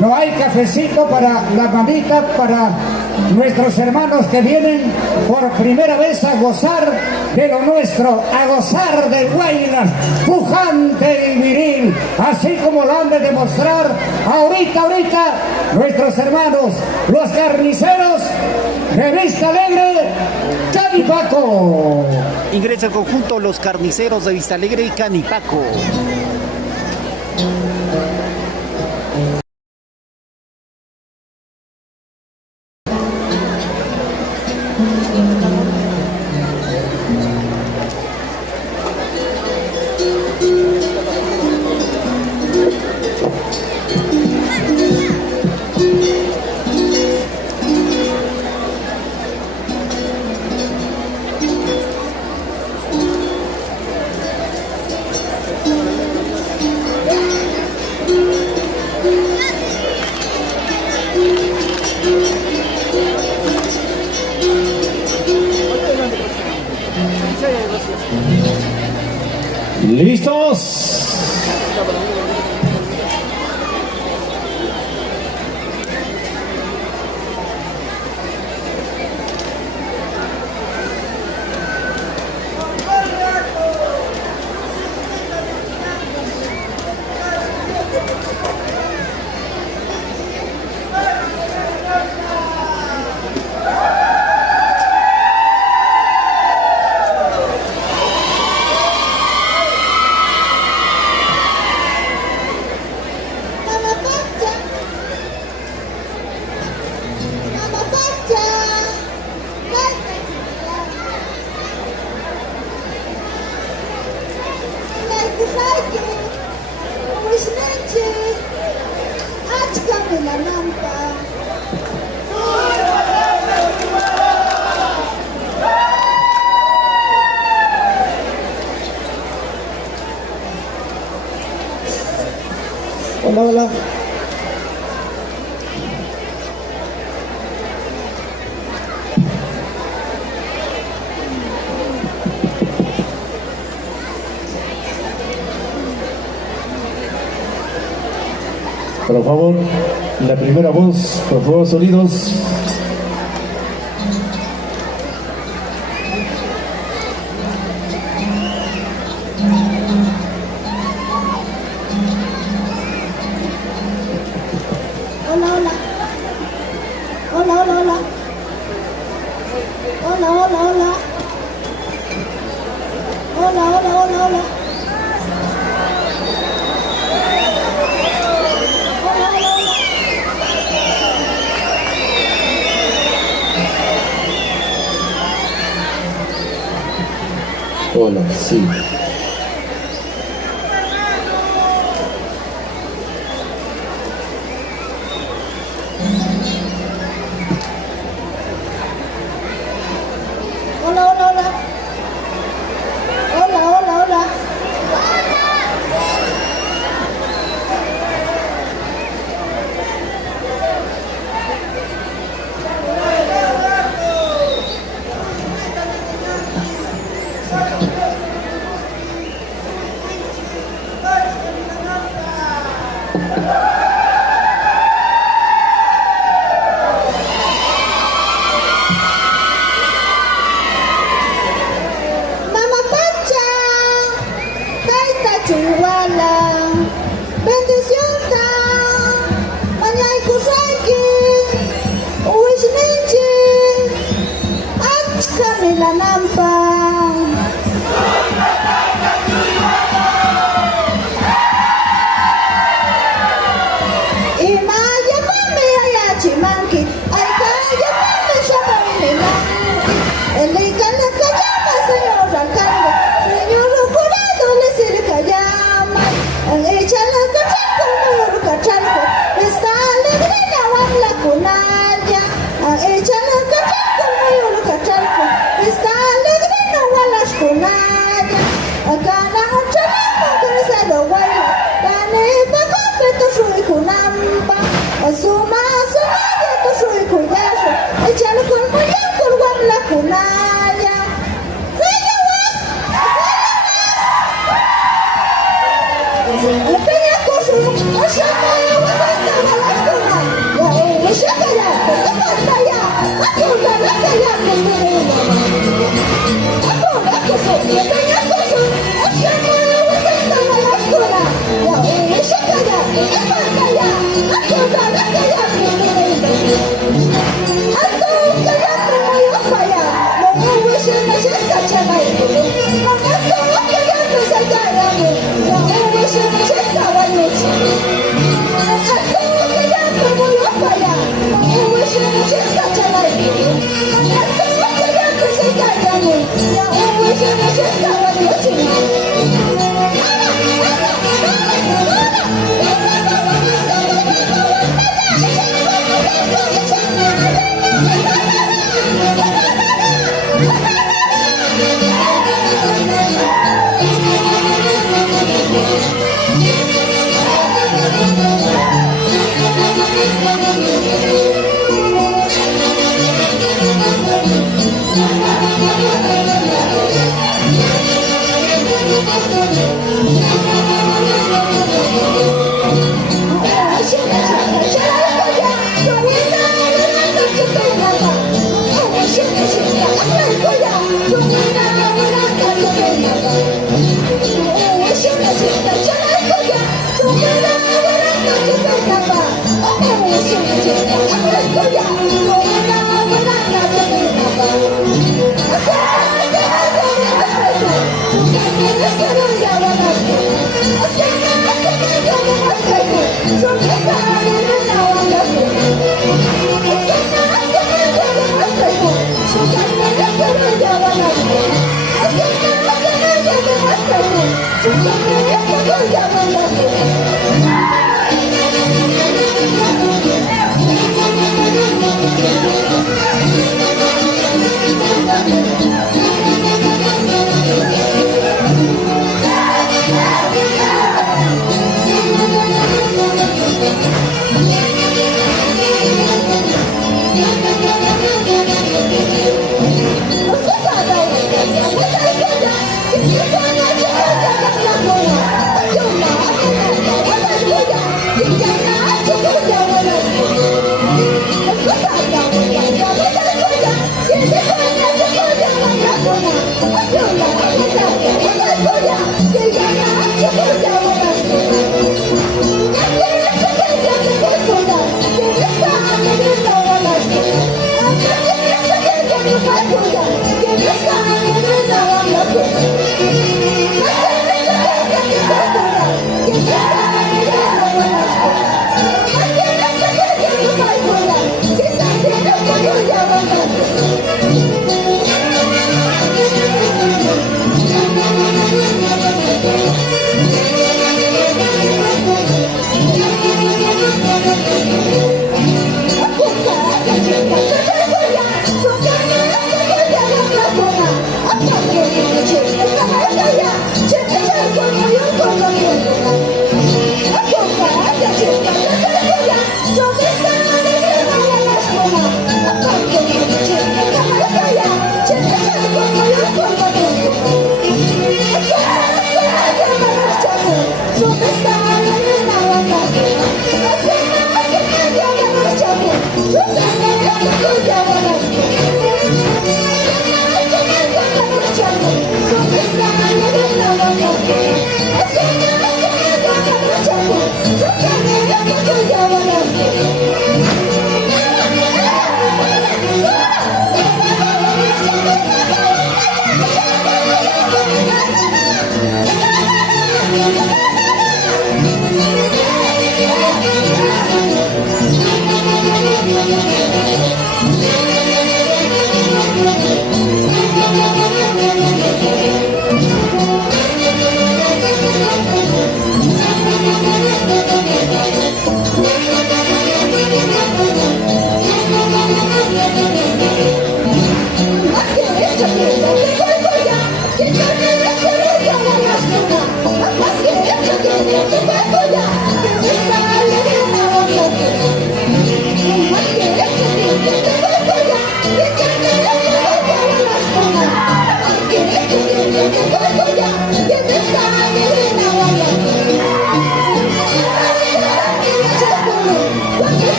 no hay cafecito para la mamita, para nuestros hermanos que vienen por primera vez a gozar de lo nuestro, a gozar del Guaynas, pujante y viril, así como lo han de demostrar ahorita, nuestros hermanos, los carniceros de Vista Alegre, Canipaco. Ingresa el conjunto Los Carniceros de Vista Alegre y Canipaco. ¿Listos? Hola. Por favor, la primera voz, por favor, sonidos. Hola, sí. Camila Nampa. Imaya mami ayachi manki, ay kaya mami shamani manki. El icana kayama señor alcalde, señor jurado le sirve kayama. Echala kachanko, no kachanko, está alegre la wala kunaya. Echala kachanko, no kachanko, está alegre la wala kunaya. Akana ochalama kresa do wala, kane pakombe to shui kunamba. Asuma asuma to shui kuyasho, echala kulmuya kulwar la kunaya. Peña Cosu, Oshama, Wasanta, Malastona, ya, Oshakaya, Osantaya, Akunda, Lakaya, Kosuna. Akunda, Kosu, Peña Cosu, Oshama, Wasanta, Malastona, ya, Oshakaya, Osantaya, Akunda, Lakaya, Kosuna. Ando, Kaya, Mayopaya, Momo, Wishing, Shaka, Chanai, Mamato, Kaya, Kosakaya, ya, Shaka, Wayuchi. Ando, Kaya, Mayopaya, Momo, Wishing, Shaka, Chanai, Mamato, Kaya, Kosakaya, ya, Wishing, Shaka, Wayuchi.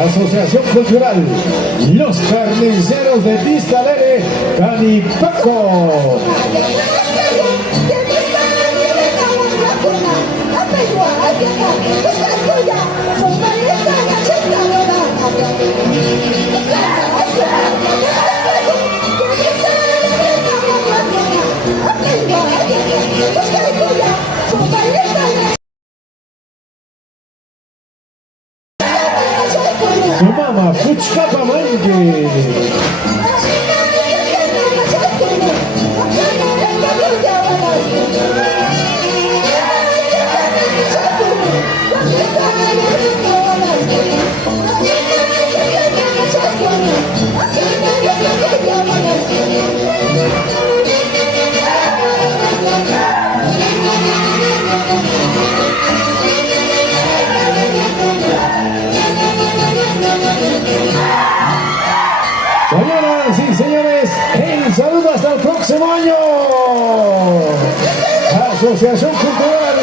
Asociación Cultural Los Carniceros de Vista Alegre, Canipaco. Su mamá, Puchcapa Mangue. Señoras y señores, un saludo hasta el próximo año. Asociación Cultural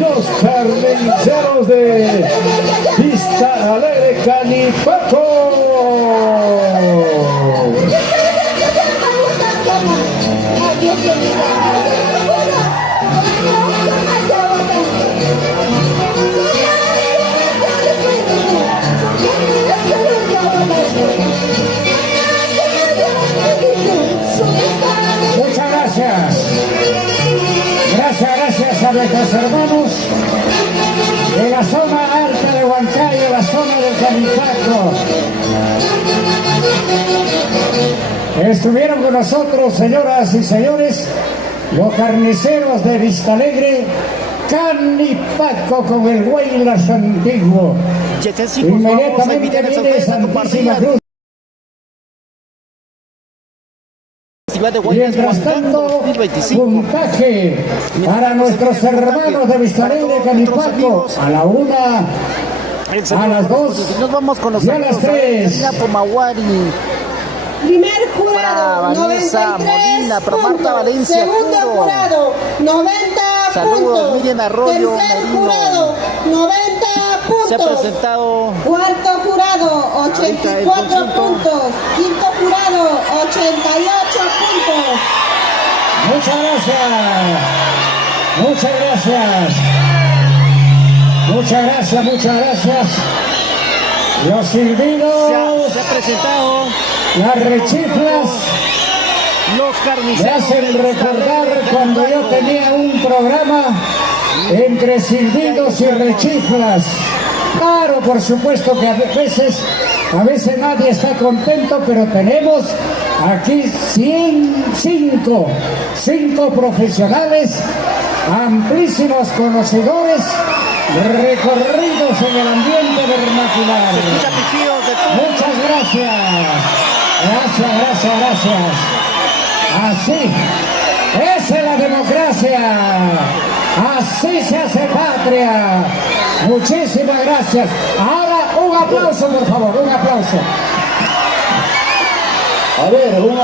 Los Carniceros de Vista Alegre, Canipaco. Muchas gracias. Gracias a nuestros hermanos de la zona alta de Huancayo, la zona del Canipaco. Estuvieron con nosotros, señoras y señores, los carniceros de Vista Alegre, Canipaco con el Huaylas antiguo. Inmediatamente viene Santísima Cruz. Mientras tanto, puntaje para nuestros hermanos de Vista Alegre, Canipaco, a la 1, a las 2 nos vamos con los y a las 3. Primer jurado, Vanessa 93 Molina, para Marta puntos. Valencia, Segundo Arturo. jurado, 90 Saludos, puntos. Miriam Arroyo, Tercer Merino. jurado, 90 puntos. Se ha presentado Cuarto jurado, 84 puntos. Quinto jurado, 88 puntos. Muchas gracias. Muchas gracias. Muchas gracias, muchas gracias. Los silbidos, se ha presentado las rechiflas, los me carniceros. hacen recordar cuando yo tenía un programa entre silbidos y rechiflas. Claro, por supuesto que a veces nadie está contento, pero tenemos aquí 5 profesionales, amplísimos conocedores, recorridos en el ambiente vernacular. Muchas gracias. Gracias. Así, esa es la democracia. Así se hace patria. Muchísimas gracias. Ahora un aplauso, por favor, un aplauso. A ver, un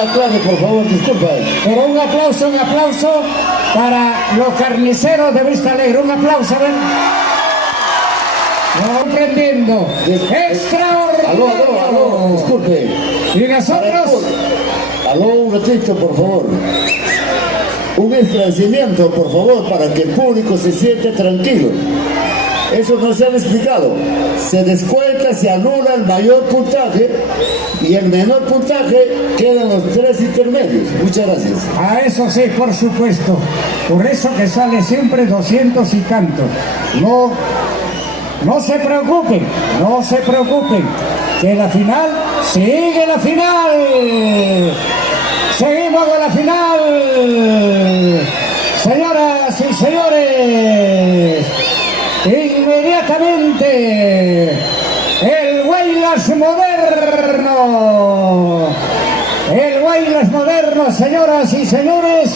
aclare, por favor, disculpa. Pero un aplauso para los carniceros de Vista Alegre. Un aplauso, ven. Comprendiendo. Extraordinario. Aló, disculpe. Y nosotros. Aló, un ratito, por favor. Un esclarecimiento, por favor, para que el público se siente tranquilo. Eso no se han explicado. Se descuenta, se anula el mayor puntaje y el menor puntaje quedan los 3 intermedios. Muchas gracias. A eso sí, por supuesto. Por eso que sale siempre 200 y tanto. No se preocupen, que la final sigue la final. Seguimos con la final. Señoras y señores, inmediatamente el Huaylas moderno, señoras y señores,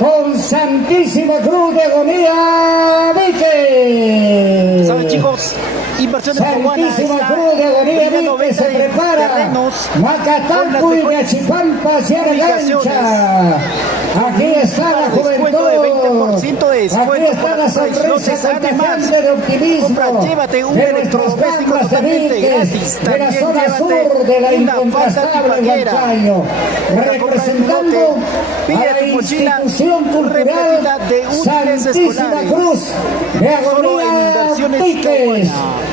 con Santísima Cruz de Agonía Vique. ¿Saben, chicos? Inversiones Santísima Cruz de Agonía Vique se prepara. Macatampu y Gachipampas y Argancha. Aquí está la juventud. Aquí está la sonrisa contagiante de optimismo. Llévate un de electrodoméstico nuestras totalmente Viques, gratis. de la También zona llévate sur de la una incontrastable falda Huancayo, representando a la institución cultural Santísima Cruz de Agonía Viques.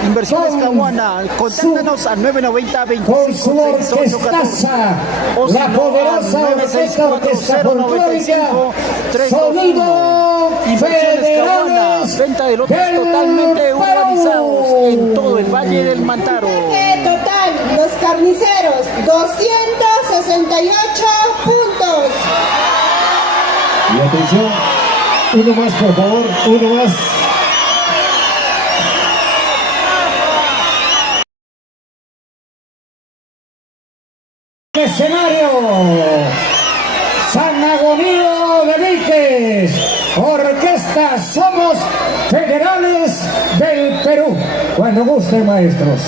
Inversiones Caguana, contáctanos al 990 con su orquestaza, la poderosa orquesta folclórica, sonido federales venta de lotes totalmente urbanizados en todo el Valle del Mantaro. Total, los carniceros, 268 puntos. Y atención, uno más, por favor, uno más. Escenario San Agonío de Viques, orquesta Somos Federales del Perú. Cuando gusten, maestros.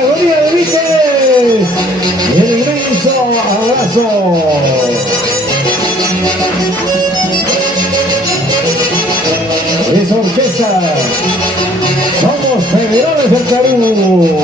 categoría de Víquez. Y el inmenso abrazo. Esa orquesta. Somos Federales del Perú.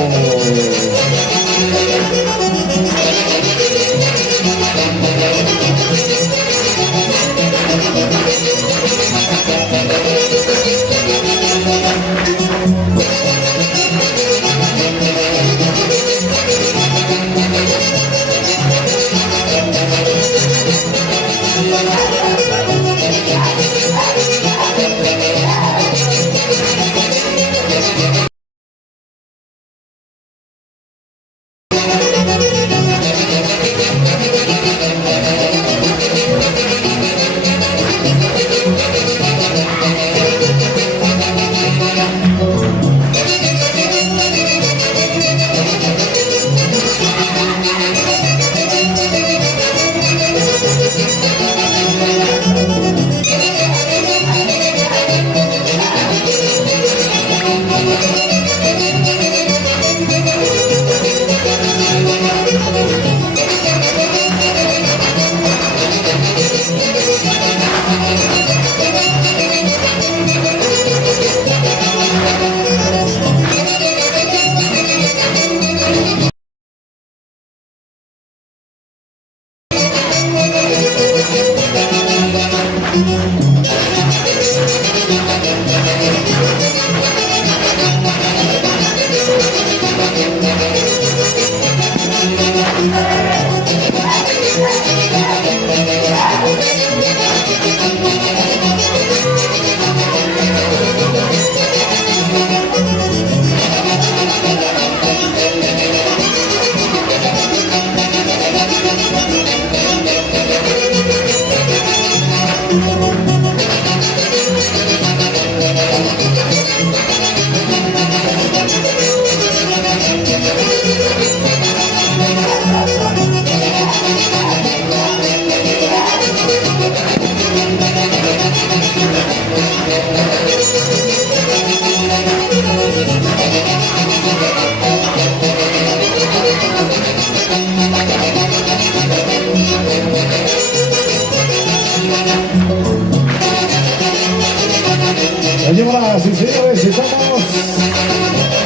Señoras y señores, estamos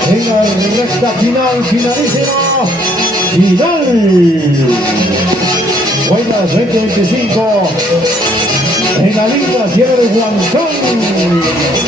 en la recta final, finalísima, final. Guaymas 2025 en la linda tierra de Huancán.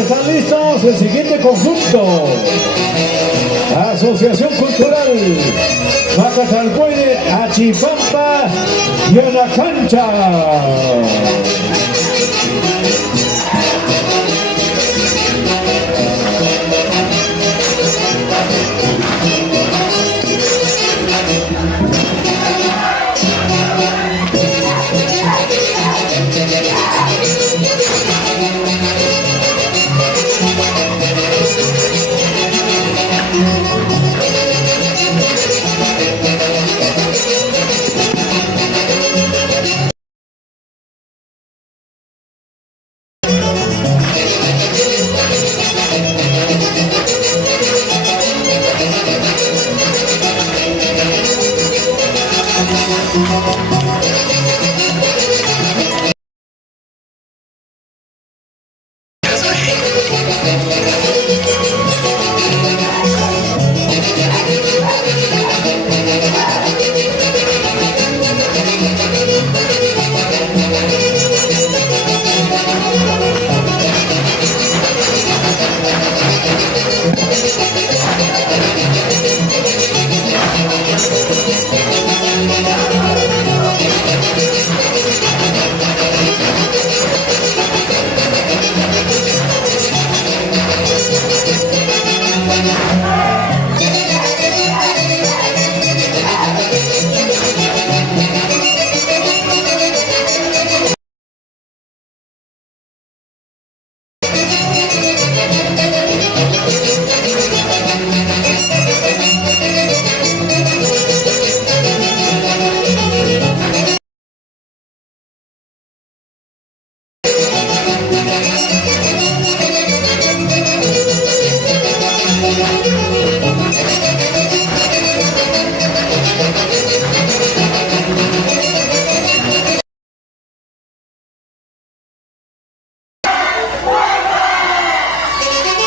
¿Están listos? El siguiente conjunto. Asociación Cultural Macatalpuede, Achipampa y a la cancha.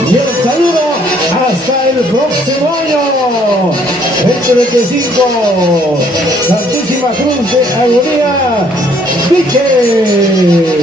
Y el saludo hasta el próximo año. El 35, Santísima Cruz de Agonía, Vique.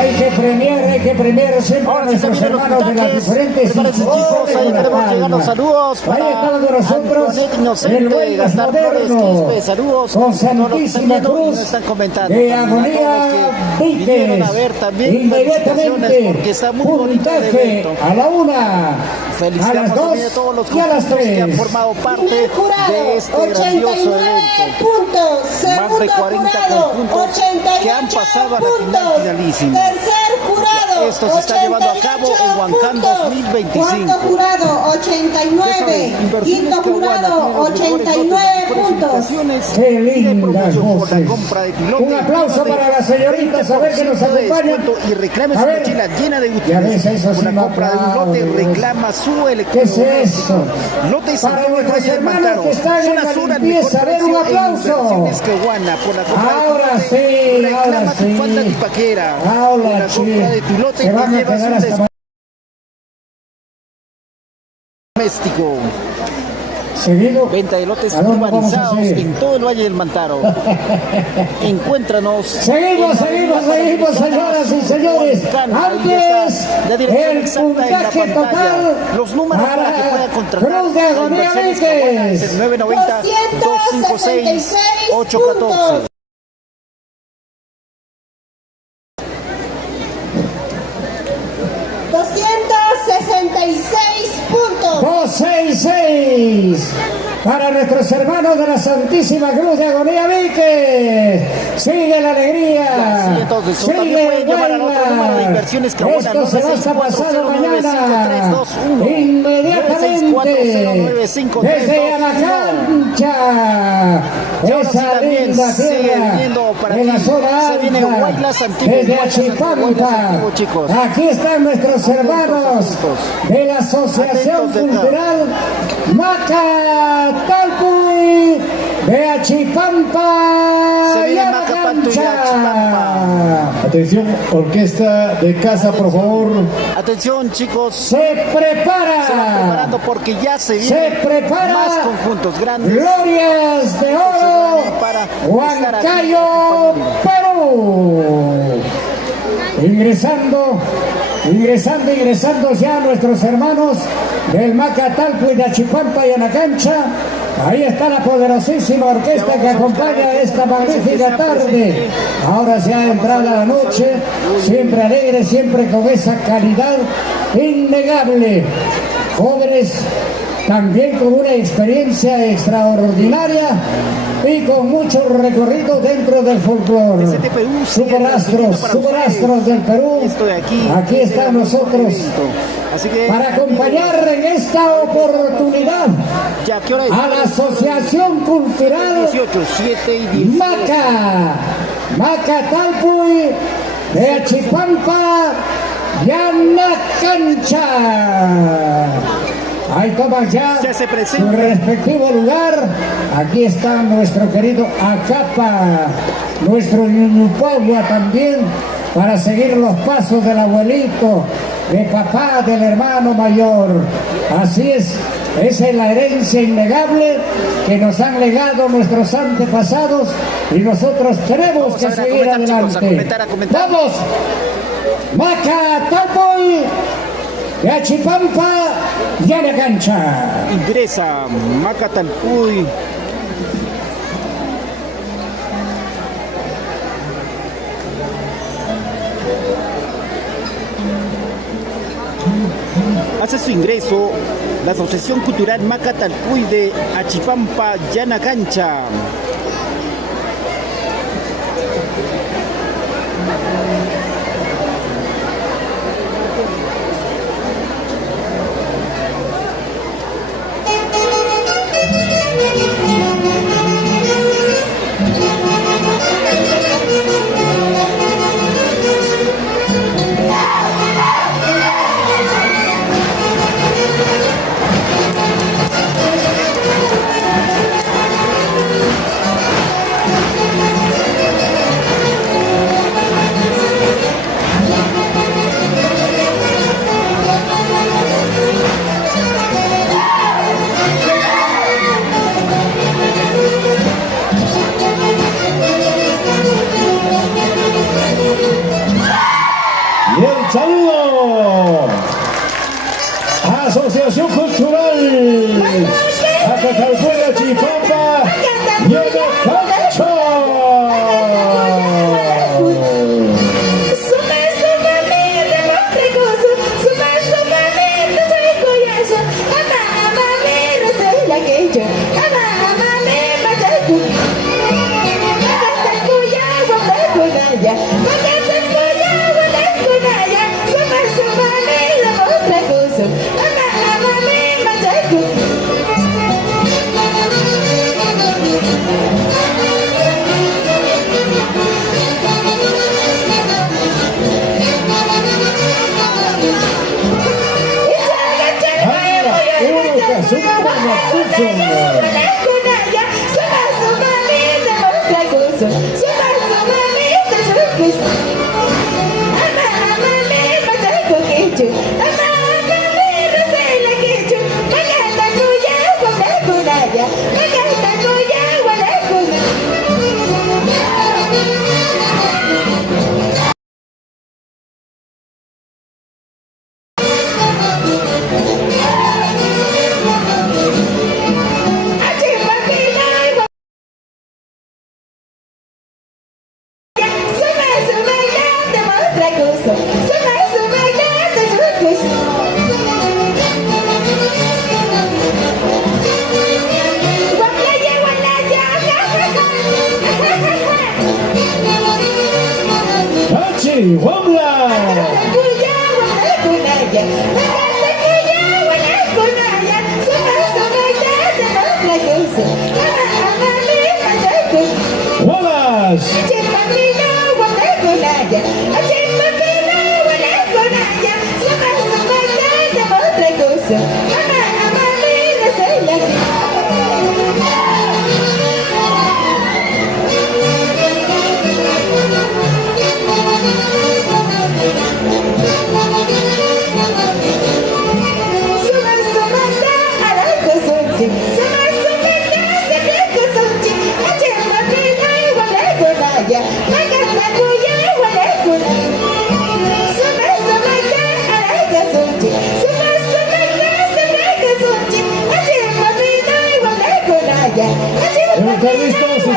Hay que premiar siempre a nuestros hermanos de las diferentes instituciones de La Palma. Saludos Ahí está con nosotros el buen moderno con Santísima Cruz de Agonía Viques. Inmediatamente puntaje a la 1, a las 2 y a las 3. Que han formado parte de este 89 grandioso evento. puntos. Más de 40 conjuntos que han pasado a la final finalísima. Tercer jurado. Esto se está llevando a cabo en Huancán 2025. Cuarto jurado, 89. Quinto jurado, 89 puntos. Qué lindas voces. Un aplauso para las señoritas, a ver que nos acompañan. Y reclame su mochila llena de ya ves, eso sí una no compra de un lote, reclama su ¿qué es eso? Lote Para nuestros hermanos que están en la limpieza, a ver, un aplauso. Ahora sí, ahora sí. Ahora sí. Se van a quedar hasta doméstico. seguido. Venta de lotes urbanizados en todo el Valle del Mantaro. Encuéntranos. Seguimos, señoras y señores. Antes, el puntaje total los números para que pueda contratar. Cruz de Agonía Viques. El 990-256-814. puntos. 266 para nuestros hermanos de la Santísima Cruz de Agonía Viques. Sigue la alegría, sigue el baile. Esto se va hasta pasado mañana. Inmediatamente desde la cancha, esa linda tierra de la zona alta, desde Achipampa. Aquí están nuestros hermanos de la Asociación Cultural Macatalpuy de Achipampa y a la cancha. Atención, orquesta de casa, por favor. Atención, chicos. Se prepara. Se van preparando porque ya se vienen más conjuntos grandes. Glorias de Oro, Huancayo, Perú. Ingresando ya nuestros hermanos del Macatalpuy de Achipampa y Anacancha. Ahí está la poderosísima orquesta que acompaña esta magnífica tarde. Ahora se ha entrado la noche, siempre alegre, siempre con esa calidad innegable. Jóvenes también con una experiencia extraordinaria y con mucho recorrido dentro del folclore. Superastros del Perú. Aquí están nosotros Así que, para acompañar en esta oportunidad ya, ¿qué hora es? a la Asociación Cultural 18, 7 y 10. Macatalpuy de Achipampa, Yanacancha. Ahí toman ya su respectivo lugar. Aquí está nuestro querido Acapa, nuestro Ñuñupagua también, para seguir los pasos del abuelito, de papá, del hermano mayor. Así es, esa es la herencia innegable que nos han legado nuestros antepasados y nosotros tenemos que seguir adelante. ¡Vamos! Macatalpuy de Achipampa, Yanacancha. Ingresa Macatalpuy. Hace su ingreso la Asociación Cultural Macatalpuy de Achipampa, Yanacancha. Y el saludo a Asociación Cultural Macatalpuy de Achipampa, Yanacancha.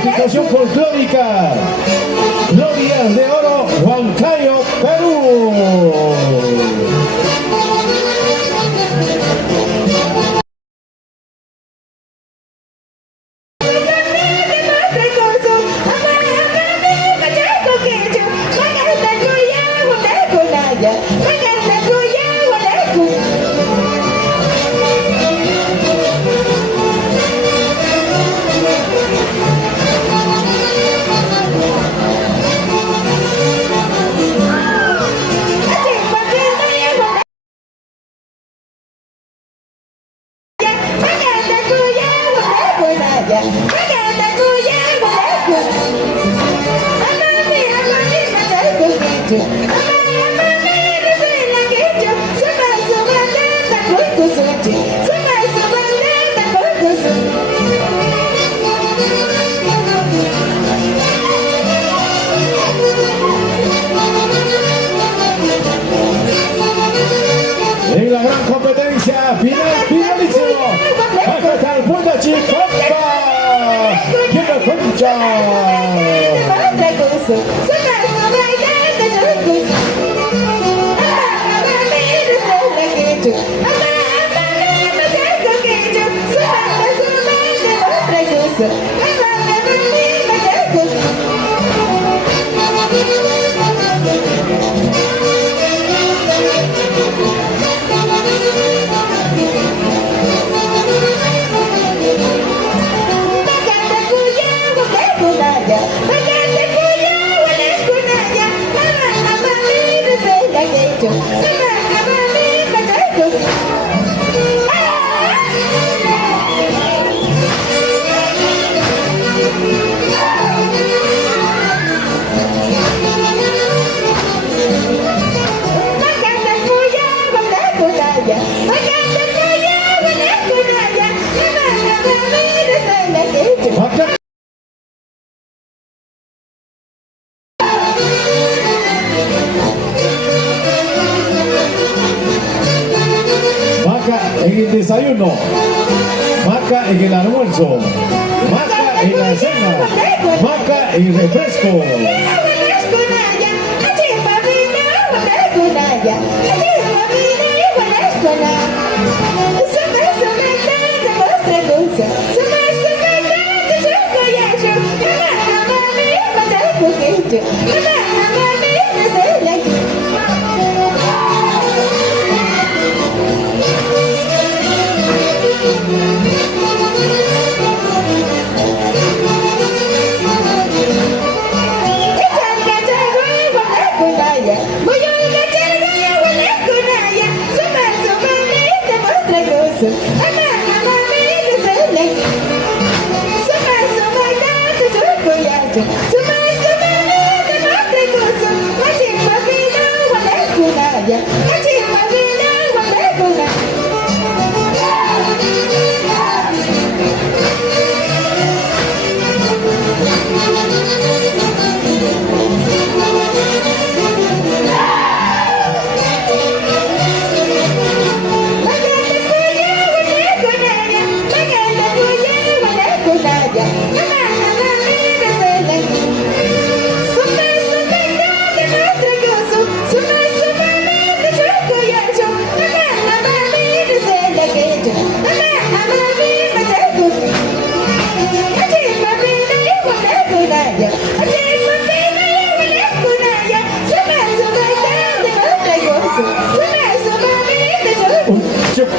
Situación folclórica, Glorias de Oro, Huancayo, Perú. En la gran competencia finalísimo, hasta el punto Chipampa, quiero concha. Maca en el desayuno, maca en el almuerzo, maca en la cena, maca en el refresco.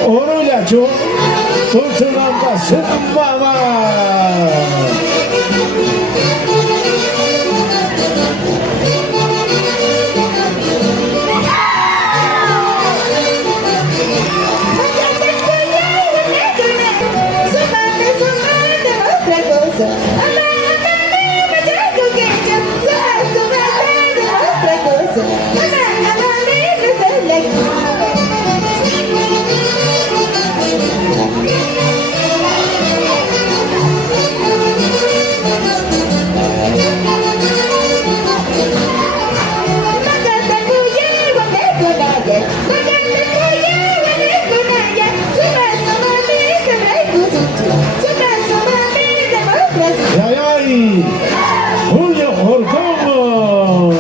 Oroyacho, Tulsunamba, Sumbama. Julio Orcomo.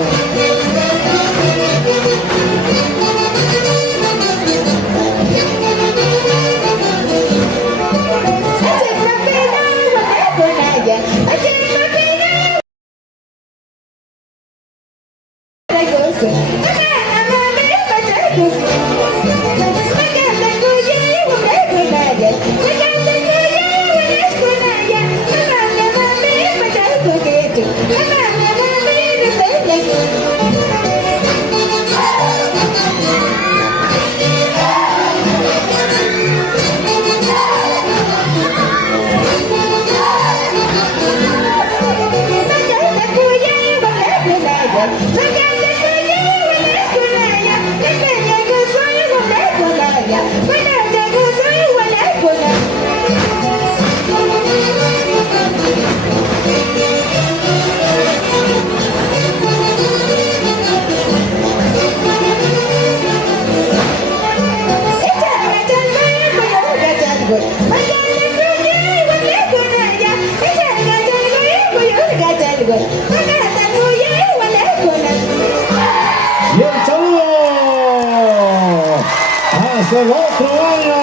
hasta el otro año.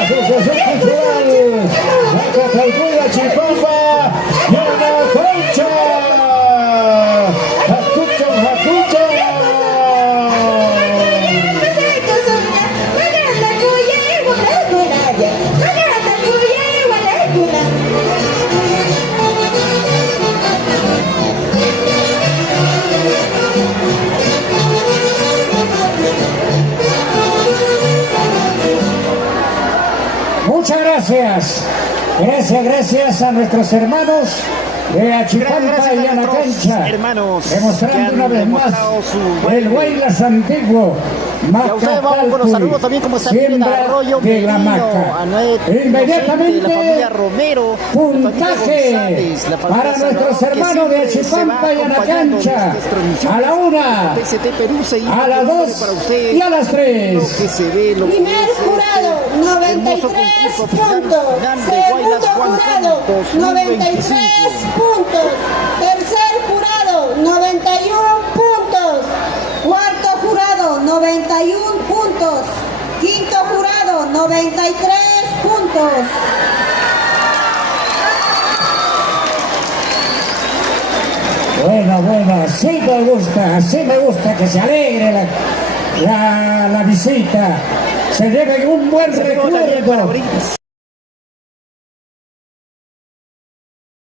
Asociación Cultural Macatalpuya Chipapa y en la cancha. Jacucha. Muchas gracias. Gracias a nuestros hermanos de Achipampa y Anacancha, demostrando una vez más el Guaylas antiguo. Y a ustedes vamos con los saludos también, como está bien Arroyo, de la Maca. Inmediatamente, la familia Romero, puntaje para nuestros hermanos de Achipampa y Anacancha. A la 1, a las 2 y a las 3. Primer jurado, 93 puntos. Segundo jurado, 93 puntos. Tercer jurado, 91 puntos. Cuarto jurado, 91 puntos. Quinto jurado, 93 puntos. Bueno, así me gusta que se alegre la visita. Se lleve un buen recuerdo.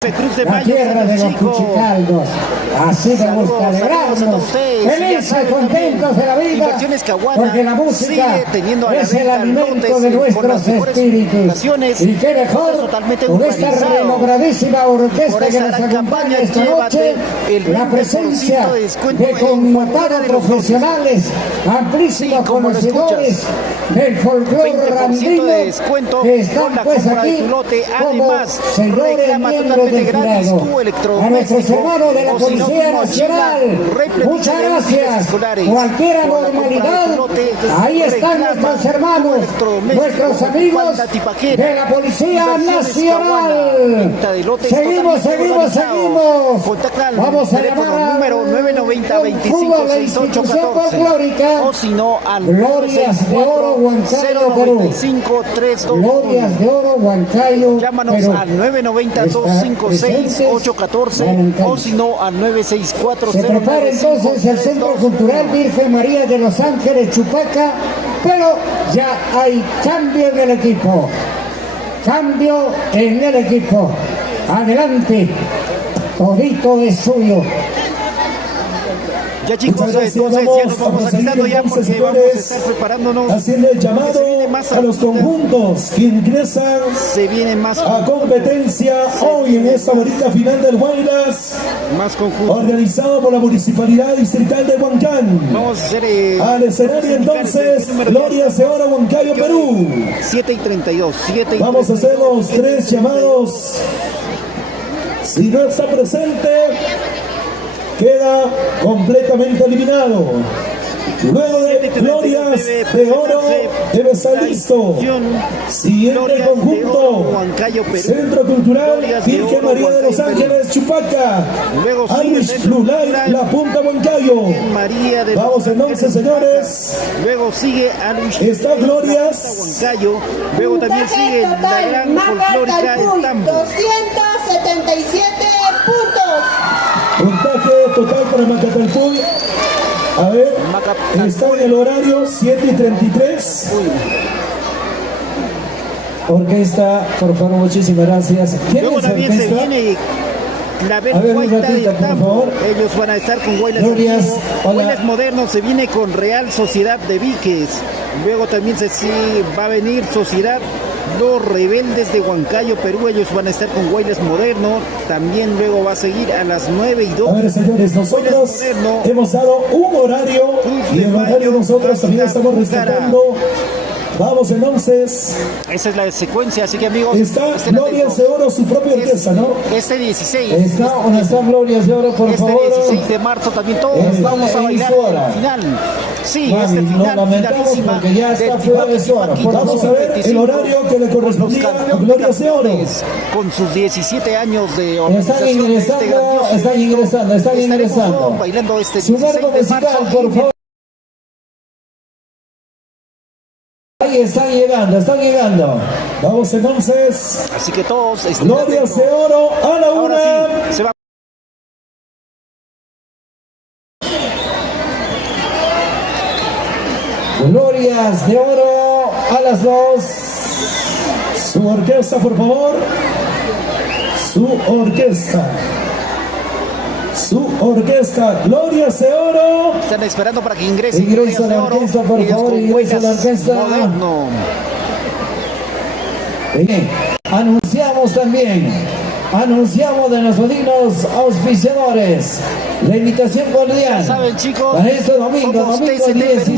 Cruz de la Mayo, tierra de los cuchicaldos. Así me gusta alegrarnos, felices, contentos de la vida, porque la música es el alimento de nuestros espíritus. Y qué mejor con esta renombradísima orquesta que nos acompaña esta noche, la presencia de connotados profesionales, amplísimos conocedores del folclore randino, que están pues aquí como señores miembros del jurado. A nuestros hermanos de la Policía Nacional, muchas gracias. Cualquier anormalidad, ahí están nuestros hermanos, nuestros amigos de la Policía Nacional. Seguimos. Vamos a llamar al fútbol, la institución folclórica Glorias de Oro, Huancayo, Perú. Glorias de Oro, Huancayo, llámanos al 990-256-814 o si no al 964. Se prepara entonces el Centro Cultural Virgen María de Los Ángeles Chupaca, pero ya hay cambio en el equipo. Adelante, todito es suyo. Ya chicos, entonces ya nos vamos alistando ya porque vamos a estar preparándonos. Haciendo el llamado a los conjuntos que ingresan a competencia hoy en esta bonita final del Guaylas, organizado por la Municipalidad Distrital de Huancán. Vamos a hacer al escenario entonces Glorias de Oro, Huancayo, Perú. 7:32. Vamos a hacer los 3 llamados. Si no está presente, queda completamente eliminado. Luego de Glorias de Oro debe estar listo. Siguiente conjunto, Centro Cultural Virgen María de Los Ángeles Chupaca, Irish Blue Light, La Punta Huancayo. Vamos entonces, señores. Luego sigue está Glorias Huancayo. Luego también sigue la gran folclórica El Tambo. 277 puntos. Puntaje total para Macatalpuy. A ver, está en el horario 7:33. Orquesta, por favor, muchísimas gracias. Luego también se viene la Guaita del Tambo. Ellos van a estar con Guaylas Modernos. Se viene con Real Sociedad de Víquez. Luego también va a venir Sociedad Los Rebeldes de Huancayo, Perú. Ellos van a estar con Guaylas Moderno. También luego va a seguir a las 9:02. A ver, señores, nosotros hemos dado un horario y el horario nosotros también estamos respetando. Vamos entonces. Esa es la secuencia, así que amigos. Está Glorias de Oro, su propia orquesta, ¿no? Este 16. Está Glorias de Oro, por favor. Este 16 de marzo también todos vamos a bailar el final. Sí, Mami, final finalísima porque ya está fuera de su hora. Vamos a ver el horario que le correspondía a Glorias de Oro. Con sus 17 años de organización. Están ingresando. Bailando este 16 su marco musical, por favor. Ahí están llegando. Vamos entonces. Así que todos. Glorias de oro a la una. Sí, se va. Glorias de oro a las 2. Su orquesta, por favor. Su orquesta, Glorias de oro. Están esperando para que ingrese. Ingresa la orquesta, por favor, ingresa la orquesta. Moderno. Bien. Anunciamos de nuestros dignos auspiciadores. La invitación cordial. Ya saben, chicos. Para este domingo 10.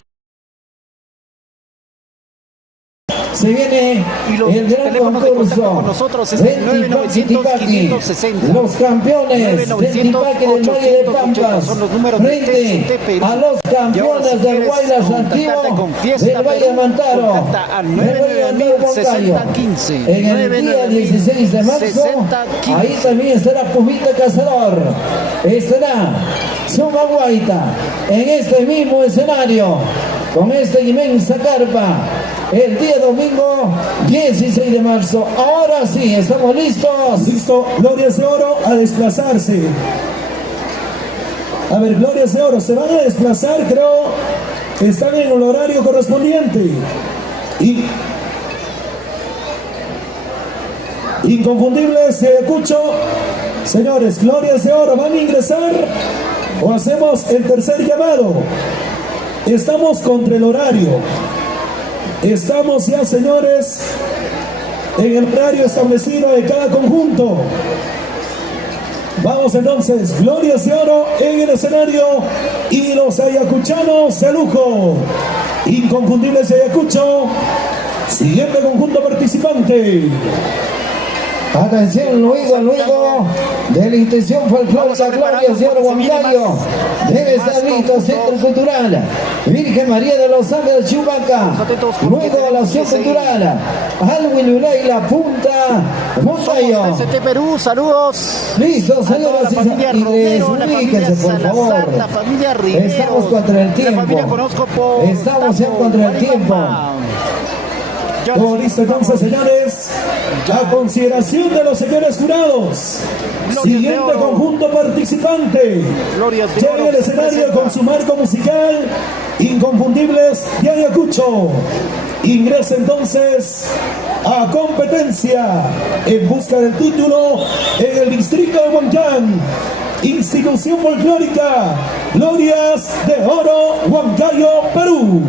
Se viene el gran concurso con nosotros es del Titipaqui, los campeones del Titipaqui del Valle de Pampas frente a los campeones del Guaylas Antiguo del Valle de Mantaro, en el día 16 de marzo. Ahí también estará Pumita Cazador, estará Sumaguaita en este mismo escenario con esta inmensa carpa. El día domingo 16 de marzo. Ahora sí, estamos listos. Listo, Glorias de oro a desplazarse. A ver, Glorias de oro, se van a desplazar, creo. Están en el horario correspondiente. Y Inconfundibles de Ayacucho. Señores, Glorias de oro, ¿van a ingresar o hacemos el tercer llamado? Estamos contra el horario. Estamos ya, señores, en el horario establecido de cada conjunto. Vamos entonces, Glorias de oro en el escenario y los ayacuchanos de lujo. Inconfundibles de Ayacucho, siguiente conjunto participante. Atención, luego de la intención folclórica Glorias de oro Huancayo. Debe estar listo Centro Cultural Virgen María de los Ángeles Chubaca. Luego de la acción cultural Alwin Ulay La Punta Montayo. ST Perú, saludos. Listo, señoras y señores, ubíquense por favor. La familia Rivero. Estamos contra el tiempo. Estamos ya contra el tiempo. Todo listo entonces, señores. A consideración de los señores jurados. Siguiente conjunto participante. Llega al escenario con su marco musical Inconfundibles de Ayacucho. Ingresa entonces a competencia en busca del título en el distrito de Huancán. Institución folclórica Glorias de Oro, Huancayo, Perú.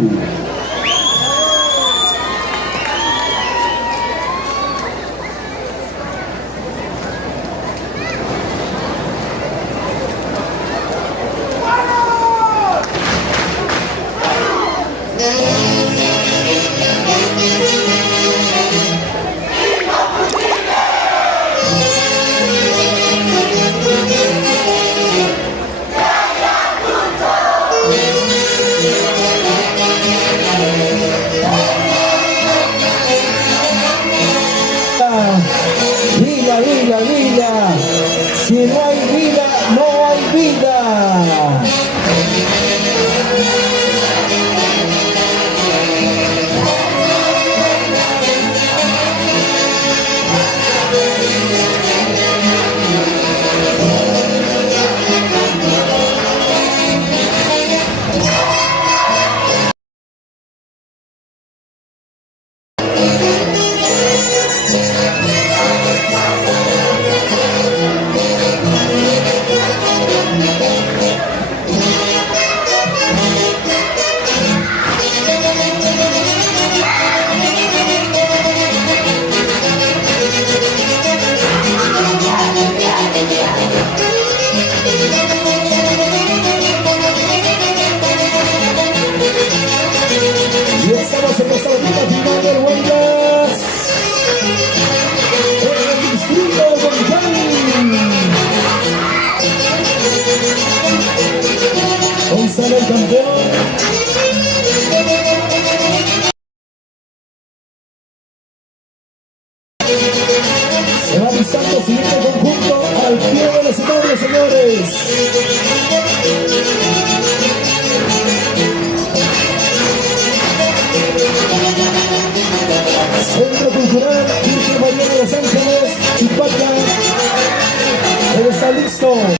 listo.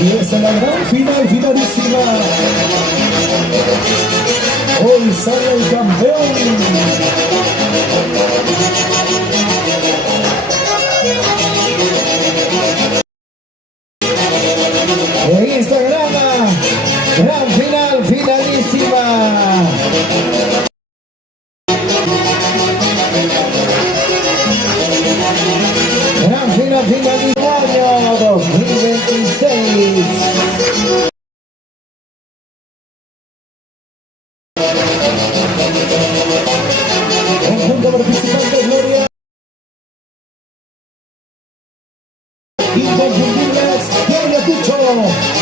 Y esa es la gran final, finalísima. Hoy sale el campeón. En esta gran final, finalísima. Gran final, finalísima año 2026. Conjunto participante Gloria. Inconfundibles, Gloria Tucho.